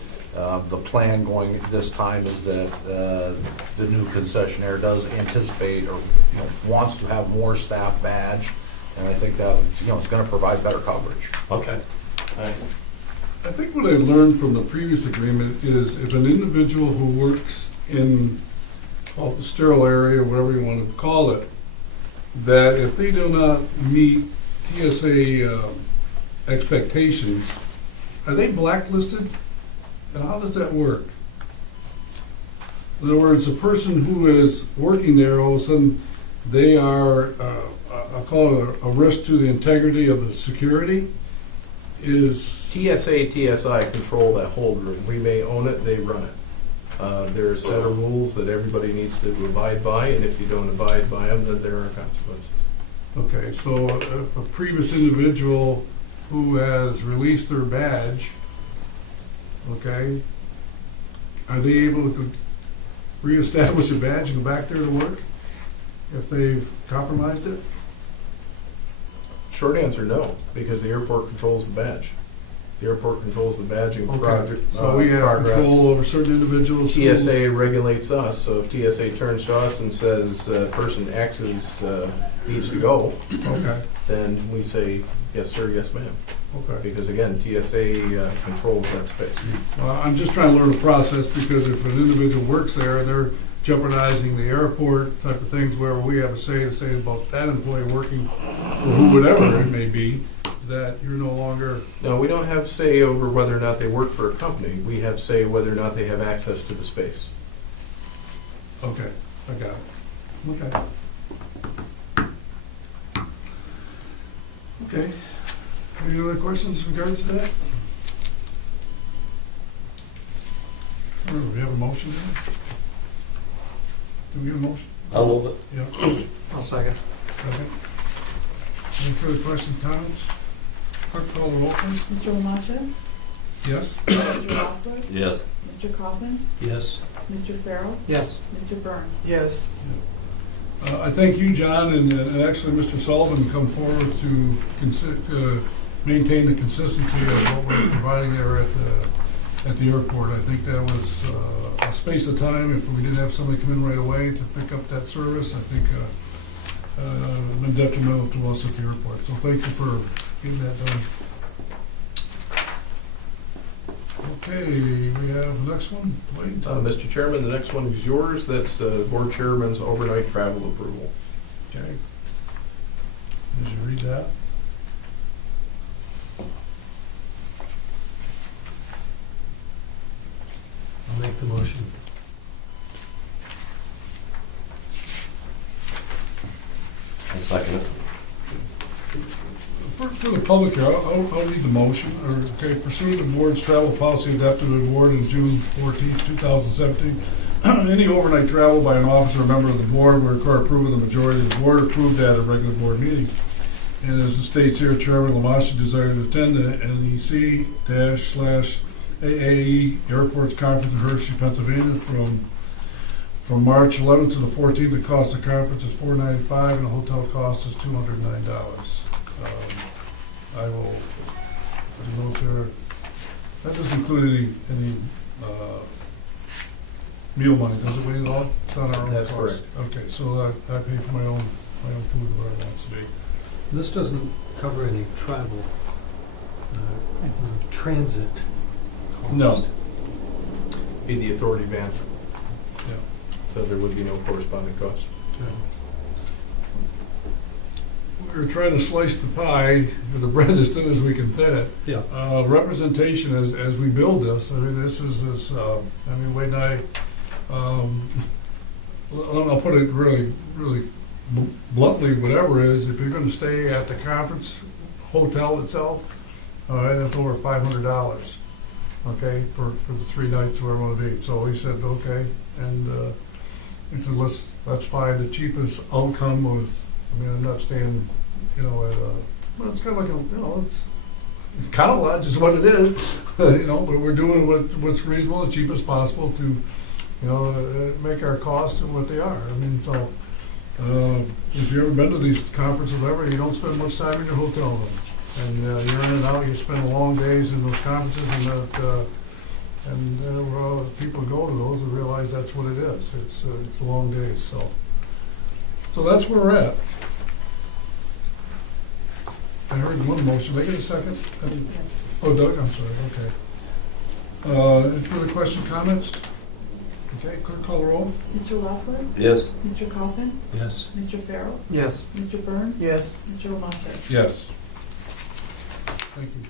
the plan going this time is that the new concessionaire does anticipate or wants to have more staff badge, and I think that it's going to provide better coverage. Okay. All right. I think what I've learned from the previous agreement is if an individual who works in, call it the sterile area, whatever you want to call it, that if they do not meet TSA expectations, are they blacklisted? And how does that work? In other words, a person who is working there, all of a sudden, they are, I'll call it a risk to the integrity of the security, is... TSA, TSI control that hold room. We may own it, they run it. There are a set of rules that everybody needs to abide by, and if you don't abide by them, then there are consequences. Okay, so if a previous individual who has released their badge, okay, are they able to reestablish a badge and go back there to work if they've compromised it? Short answer, no, because the airport controls the badge. The airport controls the badging Okay, project. so we have progress. control over certain individuals? who- TSA regulates us, so if TSA turns to us and says person X needs to go, Okay, then we say, yes, sir, yes, ma'am. okay. Because again, TSA controls that space. I'm just trying to learn the process, because if an individual works there and they're jeopardizing the airport type of things, where we have a say to say about that employee working, or whatever it may be, that you're no longer, No, we don't have say over whether or not they work for a company. We have say whether or not they have access to the space. okay, I got it. Okay. Any other questions in regards to that? Or do we have a motion there? Do we get a motion? I'll move it. Yeah. I'll second. Okay. Any further questions, comments? Clerk, call the roll, please. Mr. Lamonte? Yes? Mr. Rosser? Yes. Mr. Coffin? Yes. Mr. Farrell? Yes. Mr. Burns? Yes. I thank you, John, and actually Mr. Sullivan come forward to maintain the consistency of what we're providing there at the airport. I think that was a space of time. If we didn't have somebody come in right away to pick up that service, I think been detrimental to us at the airport. So thank you for getting that done. Okay, we have the next one. Wait. Mr. Chairman, the next one is yours. That's Board Chairman's overnight travel approval. Okay. Did you read that? I'll make the motion. second it. For the public here, I'll read the motion, okay, pursuant to the board's travel policy adopted by the board on June 14th, 2017, any overnight travel by an officer or member of the board will require approval of the majority of the board approved at a regular board meeting. And as it states here, Chairman Lamasha desires to attend the NEC-/AAE Airports Conference in Hershey, Pennsylvania from March 11th to the 14th. The cost of the conference is $495 and the hotel cost is $209. I will, that doesn't include any meal money, does it, Wayne, at all? It's on our own That's cost. correct. Okay, so I pay for my own food, whatever it wants to be. This doesn't cover any travel, transit cost. No. Be the authority van, Yeah. so there would be no corresponding cost. We're trying to slice the pie, the bread as thin as we can thin it. Yeah. Representation as we build this, I mean, Wade and I, I'll put it really bluntly, whatever it is, if you're gonna stay at the conference hotel itself, all right, that's over $500, okay, for the 3 nights where we're gonna be. So he said, okay, and he said, let's find the cheapest outcome was, I mean, I'm not staying, at well, it's kind of like it's kind of lodge is what it is, but we're doing what's reasonable, the cheapest possible to, make our costs and what they are. I mean, so, if you've ever been to these conferences ever, you don't spend much time in your hotel room. And you're in and out, you spend long days in those conferences and people go to those and realize that's what it is. It's long days, so that's where we're at. I heard one motion. Did I get a second? Oh, Doug, I'm sorry, okay. Any further questions, comments? Okay, clerk call the roll. Mr. Lockwood? Yes. Mr. Coffin? Yes. Mr. Farrell? Yes. Mr. Burns? Yes. Mr. Lamasha? Yes. Thank you.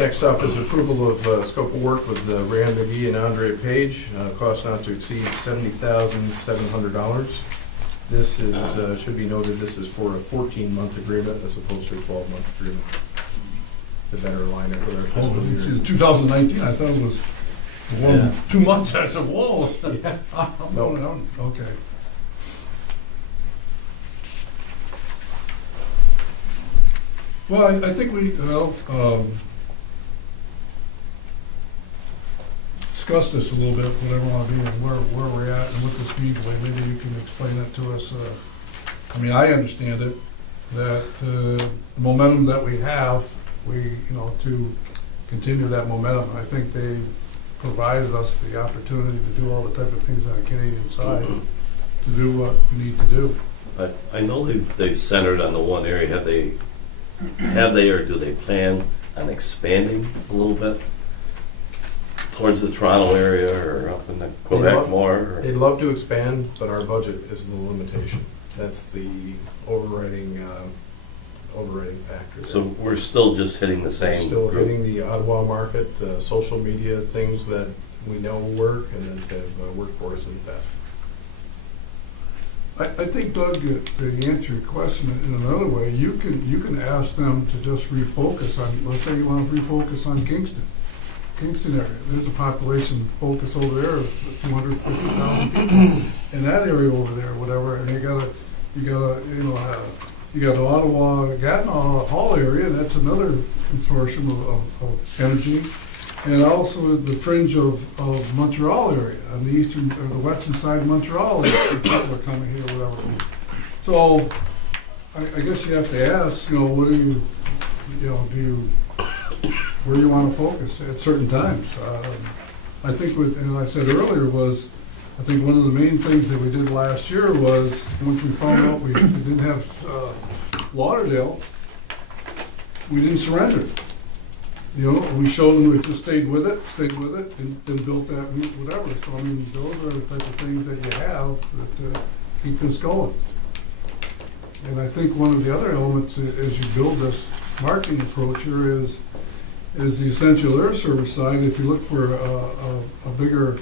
Next up is approval of scope of work with Rand McGee and Andrea Page, cost not to exceed $70,700. This is, should be noted, this is for a 14-month agreement as opposed to a 12-month agreement. To better align it with our fiscal year. 2019, I thought it was Yeah. 2 months. I said, whoa. Yeah. I'm No. going down. Okay. Well, I think we, discuss this a little bit, whatever want to be, and where we're at and what this means. Maybe you can explain it to us. I mean, I understand it, that the momentum that we have, to continue that momentum. I think they've provided us the opportunity to do all the type of things on the Canadian side, to do what we need to do. I know they've centered on the one area. Have they or do they plan on expanding a little bit towards the Toronto area or up in the Quebec more? Or? They'd love to expand, but our budget is the limitation. That's the overriding factor. So we're still just hitting the We're same still group. hitting the Ottawa market, social media, things that we know work and that have worked for us in the past. I think, Doug, to answer your question in another way, you can ask them to just refocus on, let's say you want to refocus on Kingston area. There's a population focus over there of 250,000 people in that area over there, whatever, and you got the Ottawa-Gatineau Hall area, and that's another consortium of energy, and also the fringe of Montreal area, on the eastern or the western side of Montreal, people are coming here, whatever. So, I guess you have to ask, what do you where you want to focus at certain times. I think, and I said earlier, I think one of the main things that we did last year was, once we found out we didn't have Lauderdale, we didn't surrender. We showed them we just stayed with it, and built that route, whatever. So, I mean, those are the type of things that you have that keep us going. And I think one of the other elements as you build this marketing approach here is the essential air service side. If you look for a bigger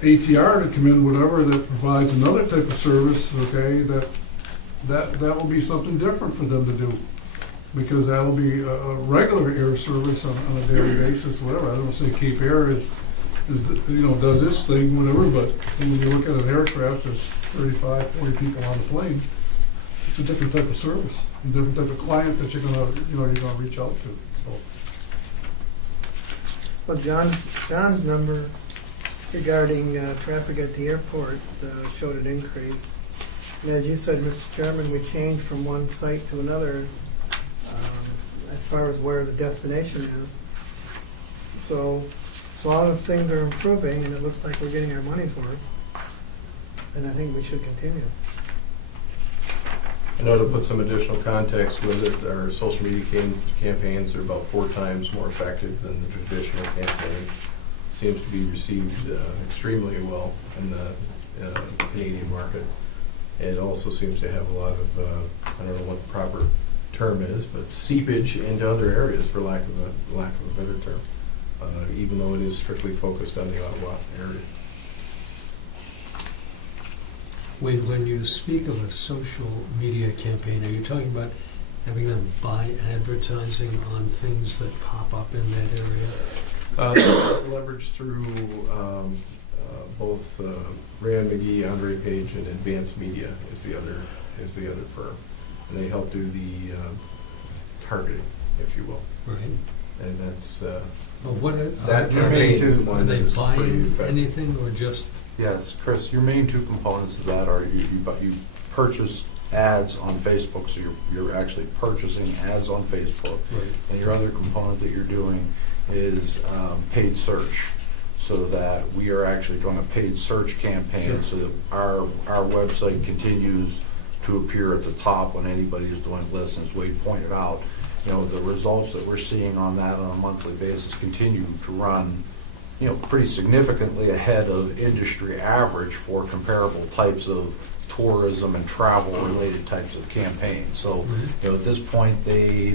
ATR to come in, whatever, that provides another type of service, okay, that will be something different for them to do. Because that'll be a regular air service on a daily basis, whatever. I don't say Cape Air is, does this thing, whatever, but when you look at an aircraft, there's 35, 40 people on the plane. It's a different type of service, a different type of client that you're gonna reach out to, so. Well, John's number regarding traffic at the airport showed an increase. And as you said, Mr. Chairman, we changed from one site to another as far as where the destination is. So, as long as things are improving and it looks like we're getting our money's worth, then I think we should continue. I know, to put some additional context with it, our social media campaigns are about 4 times more effective than the traditional campaign. Seems to be received extremely well in the Canadian market. It also seems to have a lot of, I don't know what the proper term is, but seepage into other areas, for lack of a better term, even though it is strictly focused on the Ottawa area. When you speak of a social media campaign, are you talking about having them buy advertising on things that pop up in that area? This is leveraged through both Rand McGee, Andre Page, and Advanced Media is the other firm, and they help do the targeting, if you will. Right. And that's That campaign is the are one that they is pretty buying effective. anything or just? Yes, Chris, your main 2 components of that are you purchase ads on Facebook, so you're actually purchasing ads on Facebook. Right. And your other component that you're doing is paid search, so that we are actually doing a paid search campaign, Sure. so that our website continues to appear at the top when anybody is doing lists. And as Wade pointed out, the results that we're seeing on that on a monthly basis continue to run, pretty significantly ahead of industry average for comparable types of tourism and travel related types of campaigns. So, at this point,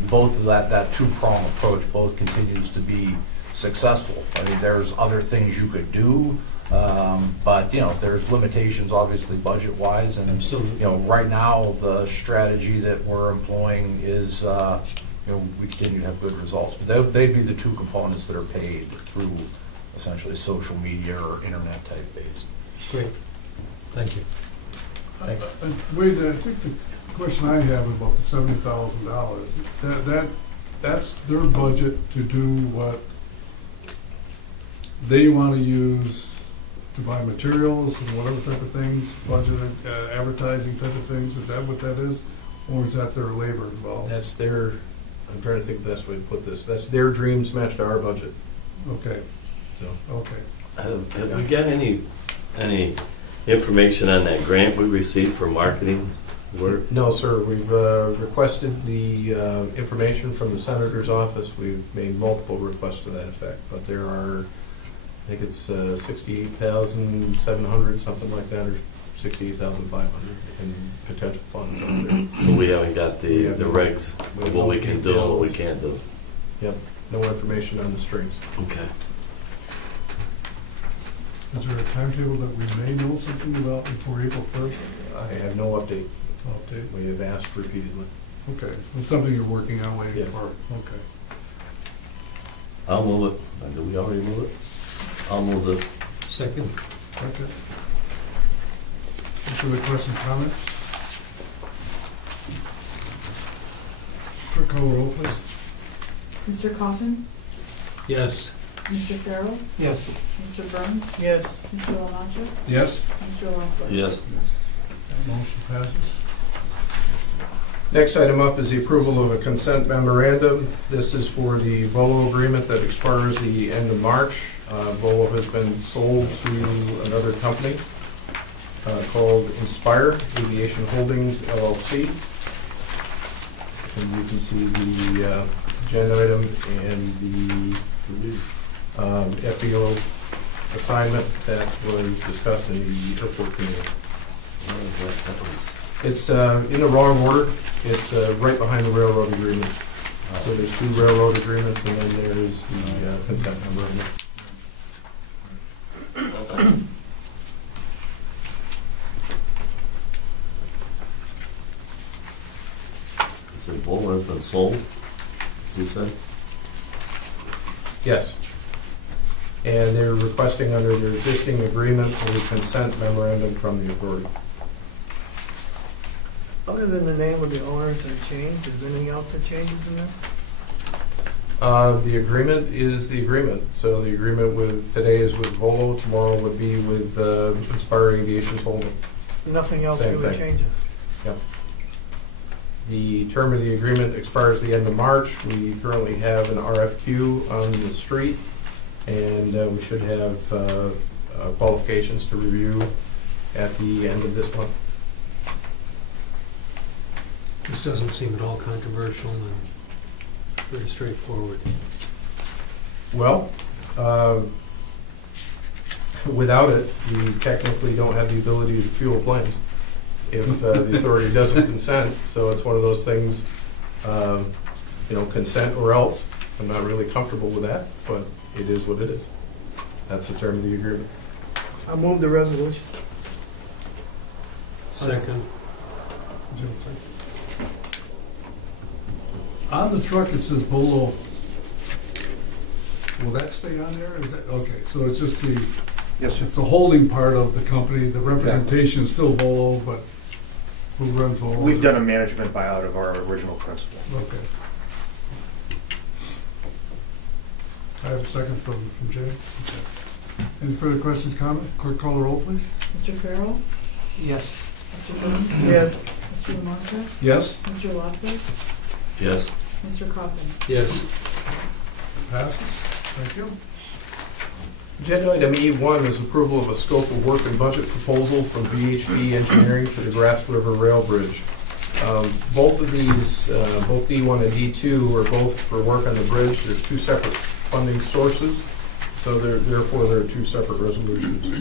both of that 2-prong approach both continues to be successful. I mean, there's other things you could do, but there's limitations, obviously, budget-wise, and Absolutely. right now the strategy that we're employing is we continue to have good results. But they'd be the 2 components that are paid through essentially social media or internet type based. Great. Thank you. Thanks. Wade, I think the question I have about the $70,000, that's their budget to do what they want to use to buy materials and whatever type of things, budgeted, advertising type of things. Is that what that is? Or is that their labor involved? That's their, I'm trying to think the best way to put this, that's their dreams matched our budget, Okay, so. okay. Have we got any information on that grant we received for marketing work? No, sir, we've requested the information from the Senator's office. We've made multiple requests to that effect, but there are, I think it's 68,700, something like that, or 68,500 in potential funds out there. So we haven't got the regs of what we can do and what we can't do. Yep, no information on the strings. Okay. Is there a timetable that we may know something about before April 1st? I have no update. Update? We have asked repeatedly. Okay, it's something you're working on, waiting Yes. for? Okay. I'll move it. Did we already move it? I'll move this. Second. Okay. Any further questions, comments? Clerk, call the roll, please. Mr. Coffin? Yes. Mr. Farrell? Yes. Mr. Burns? Yes. Mr. Lamacha? Yes. Mr. Loeffler? Yes. Motion passes. Next item up is the approval of a consent memorandum. This is for the Volo agreement that expires the end of March. Volo has been sold to another company called Inspire Aviation Holdings LLC. And you can see the agenda item and the FBO assignment that was discussed in the airport committee. It's in the wrong order. It's right behind the railroad agreement. So there's 2 railroad agreements, and then there's the consent memorandum. has been sold, you said? Yes. And they're requesting under their existing agreement a consent memorandum from the authority. Other than the name of the owners that changed, is there anything else that changes in this? The agreement is the agreement. So the agreement with, today is with Volo, tomorrow would be with Inspire Aviation's holding. Nothing else Same really thing. changes? Yep. The term of the agreement expires the end of March. We currently have an RFQ on the street, and we should have qualifications to review at the end of this month. This doesn't seem at all controversial and very straightforward. Well, without it, we technically don't have the ability to fuel planes if the authority doesn't consent. So it's one of those things, consent or else. I'm not really comfortable with that, but it is what it is. That's the term of the agreement. I move the resolution. Second. On the truck, it says Volo. Will that stay on there? Is that, okay, so it's just the, Yes, it's the holding part of the company. The representation is still Volo, but who runs Volo? We've done a management buyout of our original principal. Okay. I have a second from Jay. Okay. Any further questions, comments? Clerk, call the roll, please. Mr. Farrell? Yes. Mr. Burns? Yes. Mr. Lamonte? Yes? Mr. Lockwood? Yes. Mr. Coffin? Yes. Passes. Thank you. Agenda item E1 is approval of a scope of work and budget proposal from VHB Engineering for the Grass River Rail Bridge. Both of these, both D1 and D2, are both for work on the bridge. There's two separate funding sources, so therefore there are two separate resolutions.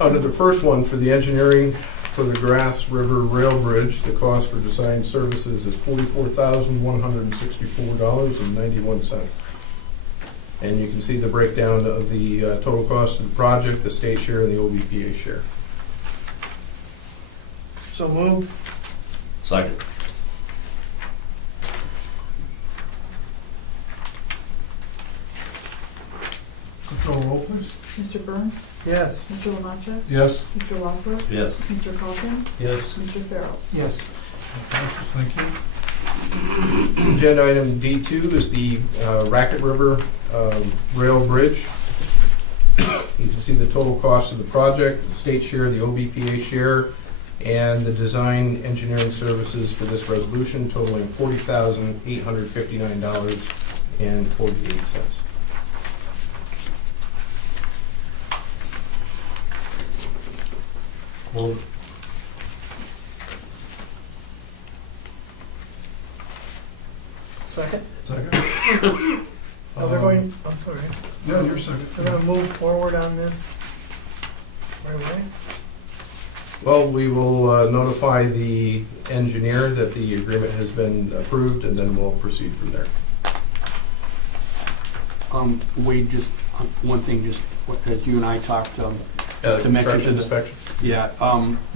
Under the first one, for the engineering for the Grass River Rail Bridge, the cost for design services is $44,164.91. And you can see the breakdown of the total cost of the project, the state share, and the OBPA share. So moved. Second. Call the roll, please. Mr. Burns? Yes. Mr. Lamonte? Yes. Mr. Lockwood? Yes. Mr. Coffin? Yes. Mr. Farrell? Yes. Passes. Thank you. Agenda item D2 is the Racket River Rail Bridge. You can see the total cost of the project, the state share, the OBPA share, and the design engineering services for this resolution totaling $40,859.48. Move. Second? Second. They're going, I'm sorry. Yeah, you're second. They're gonna move forward on this right away? Well, we will notify the engineer that the agreement has been approved, and then we'll proceed from there. Wade, just one thing, just as you and I talked, just to mention Construction to the, inspection. yeah,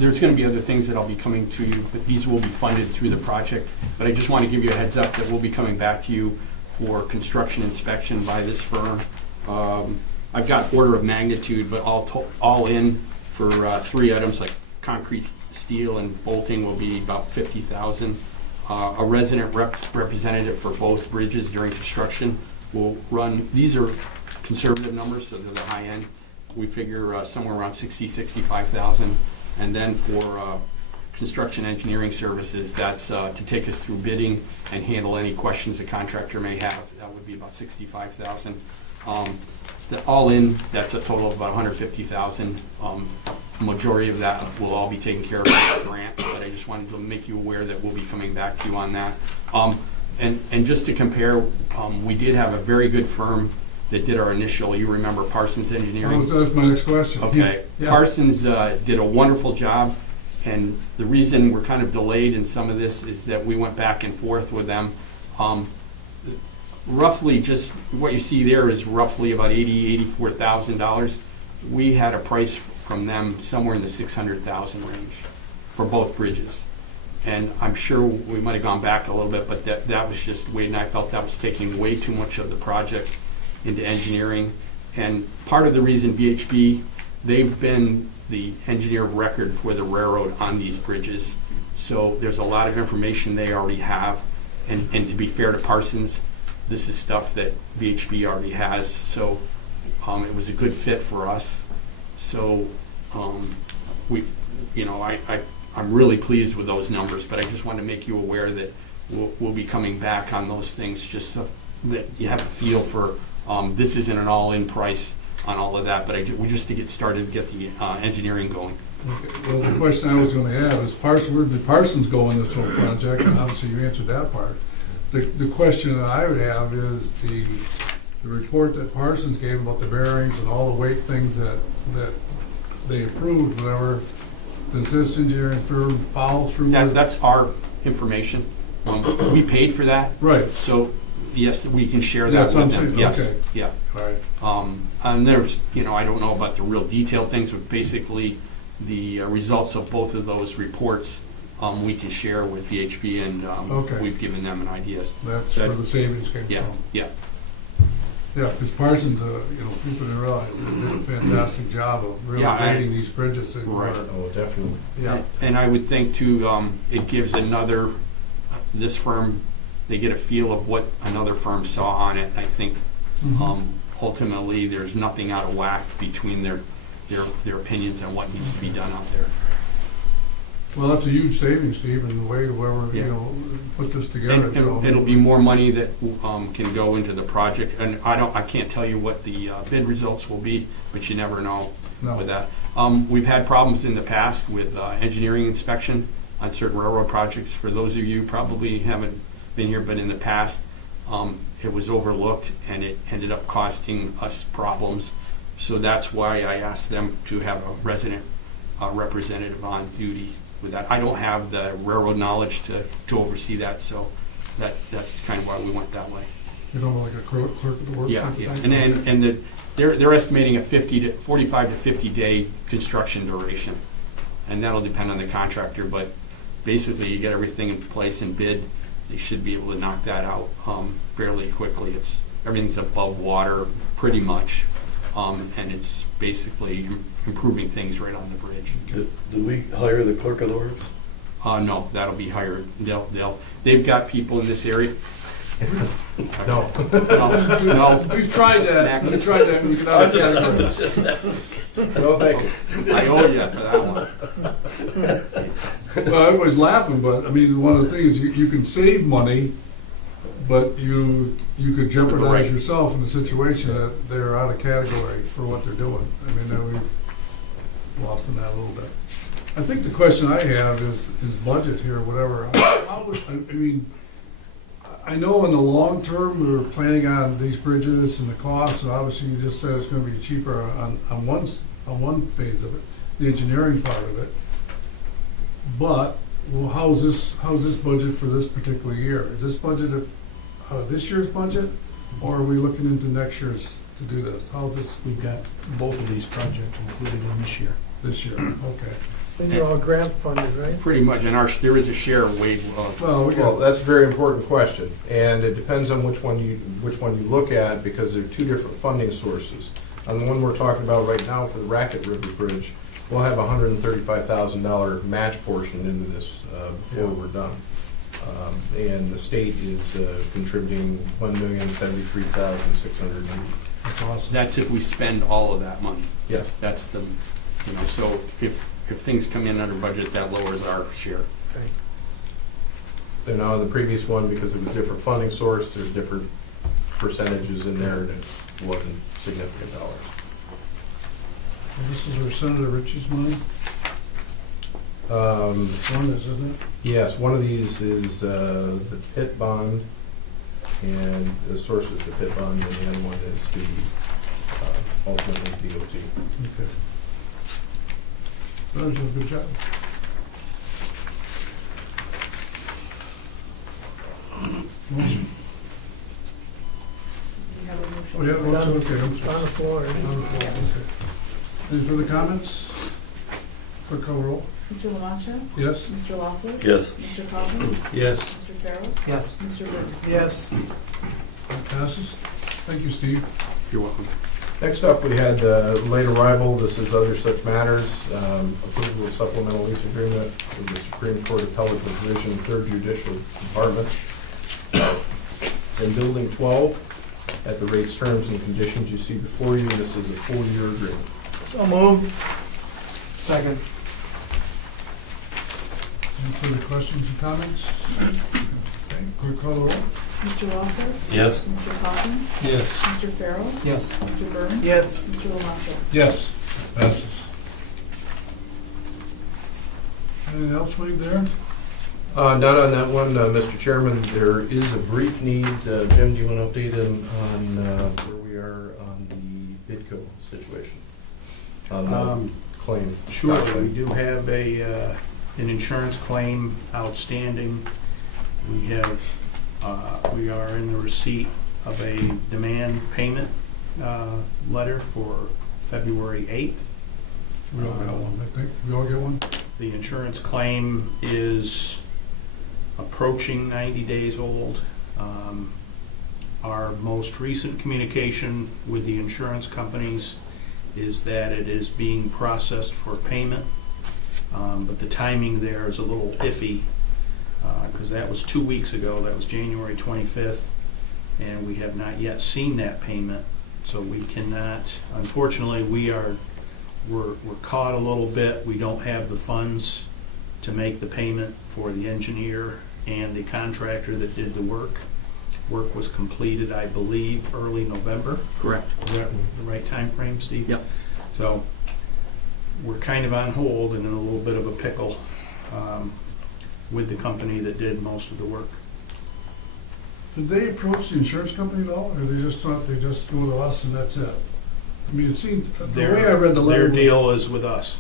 there's gonna be other things that I'll be coming to you, but these will be funded through the project. But I just want to give you a heads up that we'll be coming back to you for construction inspection by this firm. I've got order of magnitude, but all in for 3 items like concrete, steel, and bolting will be about $50,000. A resident representative for both bridges during construction will run, these are conservative numbers, so they're the high end. We figure somewhere around $65,000. And then for construction engineering services, that's to take us through bidding and handle any questions a contractor may have. That would be about $65,000. All in, that's a total of about $150,000. Majority of that will all be taken care of by the grant, but I just wanted to make you aware that we'll be coming back to you on that. And just to compare, we did have a very good firm that did our initial, you remember Parsons Engineering? That was my next question. Okay. Yeah. Parsons did a wonderful job, and the reason we're kind of delayed in some of this is that we went back and forth with them. Roughly, just what you see there is roughly about $84,000. We had a price from them somewhere in the $600,000 range for both bridges. And I'm sure we might have gone back a little bit, but that was just, Wade and I felt that was taking way too much of the project into engineering. And part of the reason VHB, they've been the engineer of record for the railroad on these bridges. So there's a lot of information they already have. And to be fair to Parsons, this is stuff that VHB already has. So it was a good fit for us. So I'm really pleased with those numbers, but I just want to make you aware that we'll be coming back on those things just so that you have a feel for, this isn't an all-in price on all of that, but we just to get started, get the engineering going. Okay. Well, the question I was gonna have is where did Parsons go in this whole project? And obviously you answered that part. The question that I would have is the report that Parsons gave about the bearings and all the weight things that they approved, whatever. Does this engineering firm follow through with? That's our information. We paid for that. Right. So, yes, we can share Yeah, that that's what with I'm them. saying. Yes, Okay. yeah. All right. And there's, I don't know about the real detailed things, but basically the results of both of those reports we can share with VHB, and Okay. we've given them an idea. That's where the savings came Yeah, from. yeah. Yeah, because Parsons, people didn't realize they did a fantastic job of really Yeah, grading these bridges. They Right. were- Oh, definitely. Yeah. And I would think too, it gives this firm, they get a feel of what another firm saw on it. I think ultimately there's nothing out of whack between their opinions on what needs to be done out there. Well, that's a huge savings, Steve, in the way whoever, Yeah. put this together. And so- it'll be more money that can go into the project. And I can't tell you what the bid results will be, but you never know No. with that. We've had problems in the past with engineering inspection on certain railroad projects. For those of you who probably haven't been here, but in the past, it was overlooked and it ended up costing us problems. So that's why I asked them to have a resident representative on duty with that. I don't have the railroad knowledge to oversee that, so that's kind of why we went that way. You don't know, like a clerk of the works? Yeah, type of yeah. thing? They're estimating a 45 to 50 day construction duration, and that'll depend on the contractor. But basically, you get everything in place and bid, they should be able to knock that out fairly quickly. Everything's above water pretty much, and it's basically improving things right on the bridge. Do we hire the clerk of the works? No, that'll be hired. They've got people in this area. No. No. We've tried that. Next. We've tried that. We can have a No, thank you. I owe you for that one. Well, everybody's laughing, but I mean, one of the things, you can save money, but you could jeopardize Right. yourself in a situation that they're out of category for what they're doing. I mean, now we've lost in that a little bit. I think the question I have is budget here, whatever. I mean, I know in the long term, we were planning on these bridges and the costs, and obviously you just said it's gonna be cheaper on one phase of it, the engineering part of it. But, well, how's this budget for this particular year? Is this budget out of this year's budget, or are we looking into next year's to do this? How's this We've got both of these projects included in this year. this year? Okay. These are all grant funded, right? Pretty much, and there is a share of Wade. Well, we Well, got, that's a very important question, and it depends on which one you look at, because there are two different funding sources. On the one we're talking about right now for the Racket River Bridge, we'll have a $135,000 match portion into this before we're done. And the state is contributing $1,073,680. that's awesome. That's if we spend all of that money. Yes. That's so if things come in under budget, that lowers our share. And on the previous one, because it was a different funding source, there's different percentages in there, and it wasn't significant dollars. Well, this is where Senator Ritchie's money, one is, isn't it? Yes, one of these is the pit bond, and the source is the pit bond, and the other one is the ultimately DOT. Okay. That was a good job. Motion. You have a motion. Oh, yeah, It's on- motion, okay, I'm It's on sorry. the floor. On the floor, okay. Any further comments? Clerk call the roll. Mr. Lamacha? Yes? Mr. Lockwood? Yes. Mr. Coffin? Yes. Mr. Farrell? Yes. Mr. Burns? Yes. That passes. Thank you, Steve. You're welcome. Next up, we had late arrival. This is other such matters. Approval of supplemental lease agreement with the Supreme Court Appellate Division, 3rd Judicial Department. It's in Building 12 at the rates, terms, and conditions you see before you. This is a full-year agreement. So moved. Second. Any further questions or comments? Okay, clerk call the roll. Mr. Lockwood? Yes. Mr. Coffin? Yes. Mr. Farrell? Yes. Mr. Burns? Yes. Mr. Lamacha? Yes, passes. Anything else, Wade, there? Not on that one, Mr. Chairman. There is a brief need. Jim, do you want to update him on where we are on the Bidco situation? On the claim. Sure, we do have an insurance claim outstanding. We are in the receipt of a demand payment letter for February 8th. We all got one, I think. We all get one? The insurance claim is approaching 90 days old. Our most recent communication with the insurance companies is that it is being processed for payment, but the timing there is a little iffy, because that was 2 weeks ago. That was January 25th, and we have not yet seen that payment, so we cannot, unfortunately, we're caught a little bit. We don't have the funds to make the payment for the engineer and the contractor that did the work. Work was completed, I believe, early November. Correct. Is that the right time frame, Steve? Yep. So we're kind of on hold and in a little bit of a pickle with the company that did most of the work. Did they approach the insurance company at all, or they just thought they just go to us and that's it? I mean, it seemed, the way I read the letter Their was- deal is with us.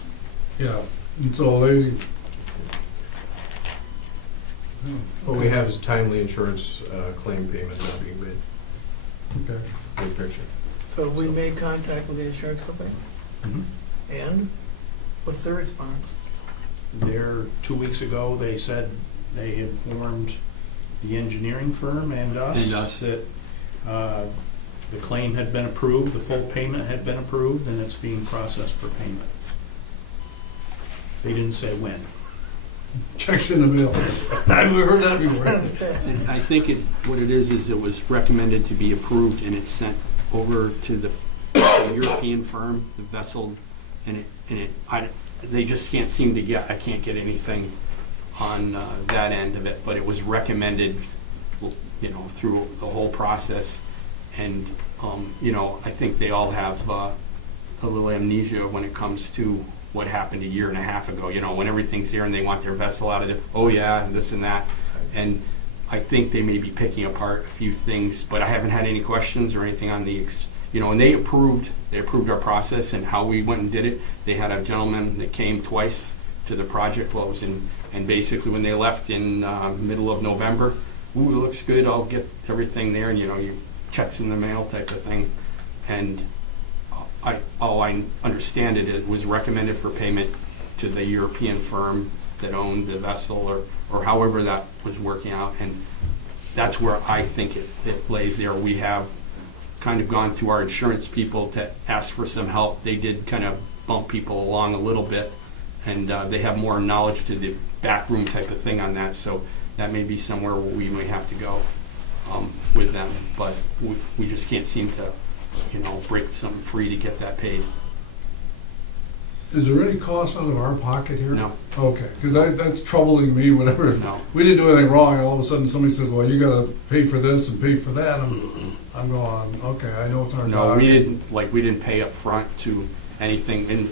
Yeah, and so they... What we have is a timely insurance claim payment not being made. Okay. Big picture. So we made contact with the insurance company, and what's their response? There, 2 weeks ago, they said they informed the engineering firm and us And us. that the claim had been approved, the full payment had been approved, and it's being processed for payment. They didn't say when. Checks in the mail. I've heard that before. And I think what it is it was recommended to be approved, and it's sent over to the European firm, the vessel, they just can't seem to I can't get anything on that end of it, but it was recommended, through the whole process. And, I think they all have a little amnesia when it comes to what happened a year and a half ago, when everything's there and they want their vessel out of it, and this and that. And I think they may be picking apart a few things, but I haven't had any questions or anything on and they approved our process and how we went and did it. They had a gentleman that came twice to the project close, and basically when they left in middle of November, it looks good, I'll get everything there, and you checks in the mail type of thing. And I understand it was recommended for payment to the European firm that owned the vessel, or however that was working out, and that's where I think it lays there. We have kind of gone through our insurance people to ask for some help. They did kind of bump people along a little bit, and they have more knowledge to the back room type of thing on that, so that may be somewhere where we may have to go with them, but we just can't seem to break something free to get that paid. Is there any cost out of our pocket here? No. Okay, because that's troubling me, whatever. No. We didn't do anything wrong, and all of a sudden somebody says, well, you gotta pay for this and pay for that. I'm going, okay, I know it's our No, dog. we didn't pay up front to anything. And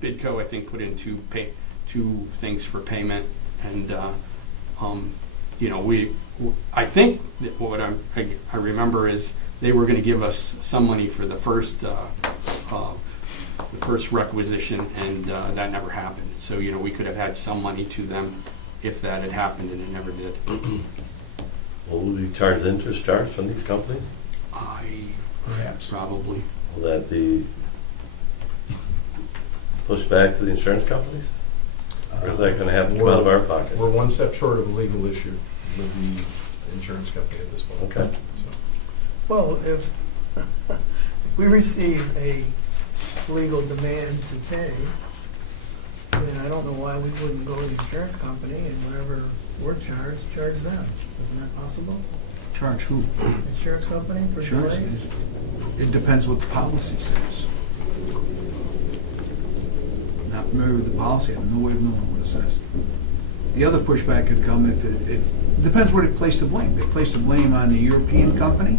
Bidco, I think, put in two things for payment, and I think that what I remember is they were going to give us some money for the first requisition, and that never happened. So we could have had some money to them if that had happened, and it never did. Will we charge interest charge from these companies? Perhaps probably. Will that be push back to the insurance companies? Or is that gonna have to come out of our pockets? We're one step short of a legal issue with the insurance company at this point. Okay. So, Well, if we receive a legal demand to pay, then I don't know why we wouldn't go to the insurance company and whatever we're charged, charge them. Isn't that possible? Charge who? Insurance company for Insurance delay? is, it depends what the policy says. Not familiar with the policy, I have no way of knowing what it says. The other pushback could come if it depends where they place the blame. They place the blame on the European company,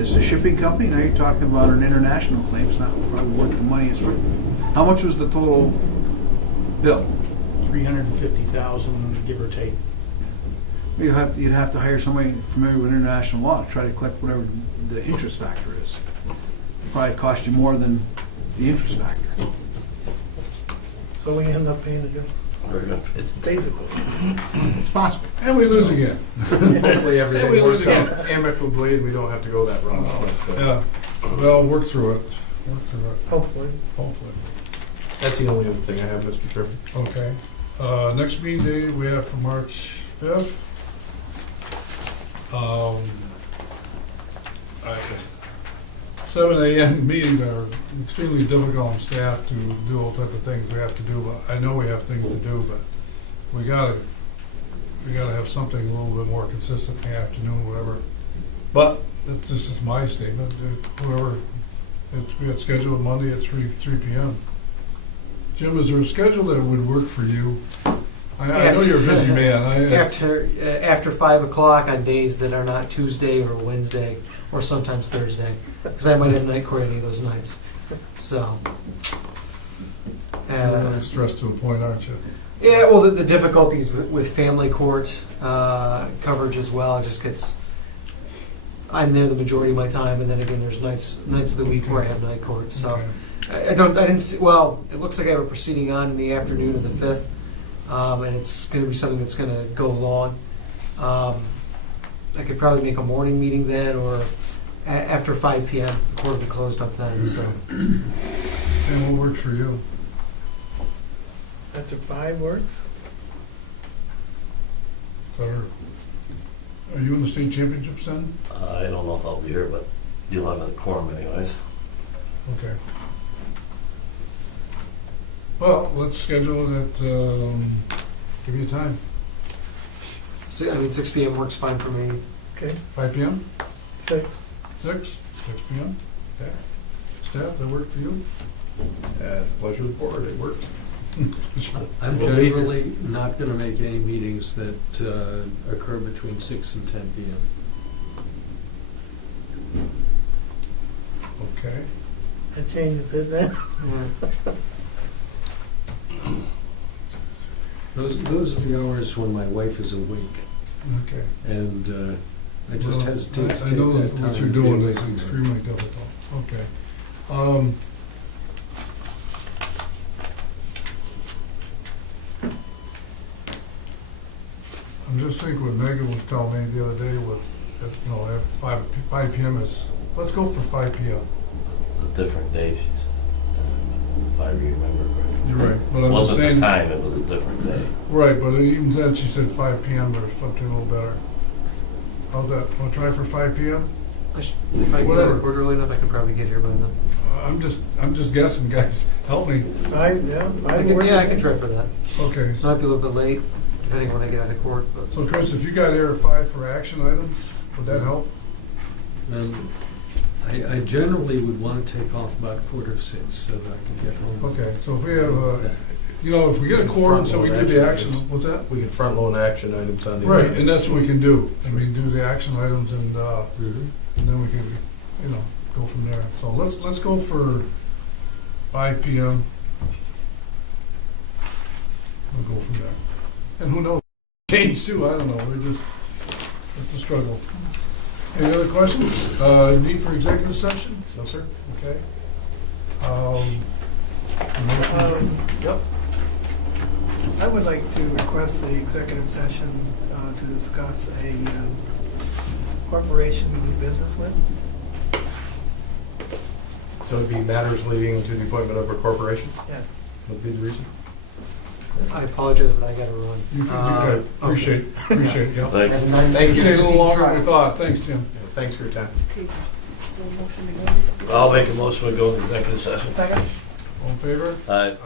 it's a shipping company, now you're talking about an international claim, it's not probably worth the money it's worth. How much was the total bill? 350,000, give or take. You'd have to hire somebody familiar with international law to try to collect whatever the interest factor is. Probably cost you more than the interest factor. So we end up paying the difference, Very good. basically. It's possible. And we lose again. hopefully And we everything lose works again. out amicably and we don't have to go that route. But, Yeah, well, work through it, Hopefully. hopefully. that's the only other thing I have, Mr. Chairman. Okay. Next meeting day we have for March 5th. 7 a.m. meetings are extremely difficult on staff to do all type of things we have to do. But I know we have things to do, but we gotta have something a little bit more consistent in the afternoon, whatever. But this is my statement. Whoever, we had scheduled Monday at 3 p.m. Jim, is there a schedule that would work for you? I know you're a busy man. After 5 o'clock on days that are not Tuesday or Wednesday or sometimes Thursday, because I might have night court any of those nights. So, You're really stressed to a point, aren't you? yeah. Well, the difficulties with family court coverage as well. It just gets. I'm there the majority of my time, and then again, there's nights of the week where I have night court. So. Okay. I didn't see, well, it looks like I have a proceeding on in the afternoon of the 5th, and it's going to be something that's going to go long. I could probably make a morning meeting then, or after 5 p.m. The court will be closed up then, so. Sam, what works for you? After 5 works? Are you in the state championships then? I don't know if I'll be here, but you'll have a quorum anyways. Okay. Well, let's schedule it at, give me a time, 6 p.m. works fine for me. Okay, 5 p.m.? 6. 6 p.m.? Okay. Staff, that work for you? At the pleasure of the board, it works. I'm We'll be generally not going to make any meetings that occur between 6 and 10 p.m. Okay. That changes it then? Those are the hours when my wife is awake, Okay. and I just Well, hesitate to I take know that time. what you're to be doing away is from her. extremely difficult. Okay. I'm just thinking what Megan was telling me the other day with, at 5 p.m. is, let's go for 5 p.m. A different day, she said, if I remember correctly. You're right, but It I'm just wasn't saying. the time, it was a different day. Right, but even then, she said 5 p.m. or something a little better. How's that? Want to try for 5 p.m.? If I can Whatever. record early enough, I can probably get here by then. I'm just guessing, guys. Help me. I can try for that. Okay. It might be a little bit late, depending on when I get out of court. But So, Chris, if you got here at 5 for action items, would that help? I generally would want to take off about 5:45 so that I can get home. Okay, so if we have, if we get a quorum, so we do the action, what's that? We can front load action items on the. Right, and that's what we can do. I mean, do the action items and Mhm. then we can, go from there. So let's go for 5 p.m. We'll go from there. And who knows, change too, I don't know, it's a struggle. Any other questions? Need for executive session? No, sir. Okay. Yep. I would like to request the executive session to discuss a corporation we do business with. So it'd be matters leading to the appointment of a corporation? Yes. Would be the reason? I apologize, but I gotta run. You got it. Appreciate, yeah. Thanks. Have a nine- You Thank stayed a little 15 longer than we try. thought. Thanks, Tim. Yeah, thanks for your time. Okay, so motion to go. I'll make a motion to go into executive session. Second? All in favor? Aye. Aye.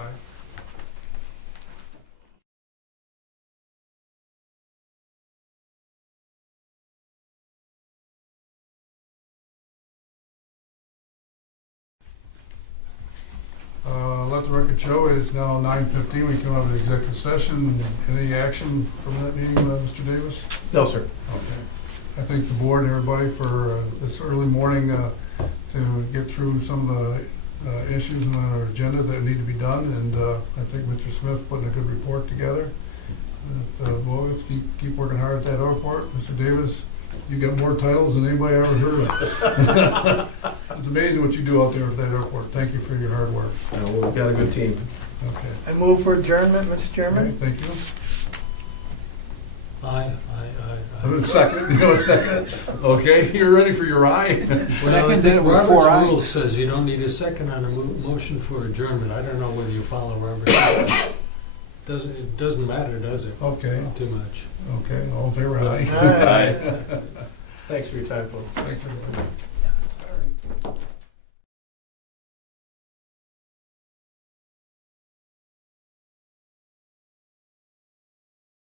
Let the record show, it is now 9:15, we come out of the executive session. Any action from that meeting, Mr. Davis? No, sir. Okay. I thank the board and everybody for this early morning to get through some of the issues on our agenda that need to be done, and I think Mr. Smith putting a good report together. Boys, keep working hard at that airport. Mr. Davis, you got more titles than anybody ever heard of. It's amazing what you do out there at that airport. Thank you for your hard work. We've got a good team. Okay. I move for adjournment, Mr. Okay, Chairman. thank you. Aye. A second, you know, a second. Okay, you're ready for your eye? Second, did it with four Robert's eyes. rules says you don't need a second on a motion for adjournment. I don't know whether you follow Robert's rules. It doesn't matter, does it? Okay, Too much. okay, all in favor, aye. Aye. Thanks for your time, folks. Thanks, everybody.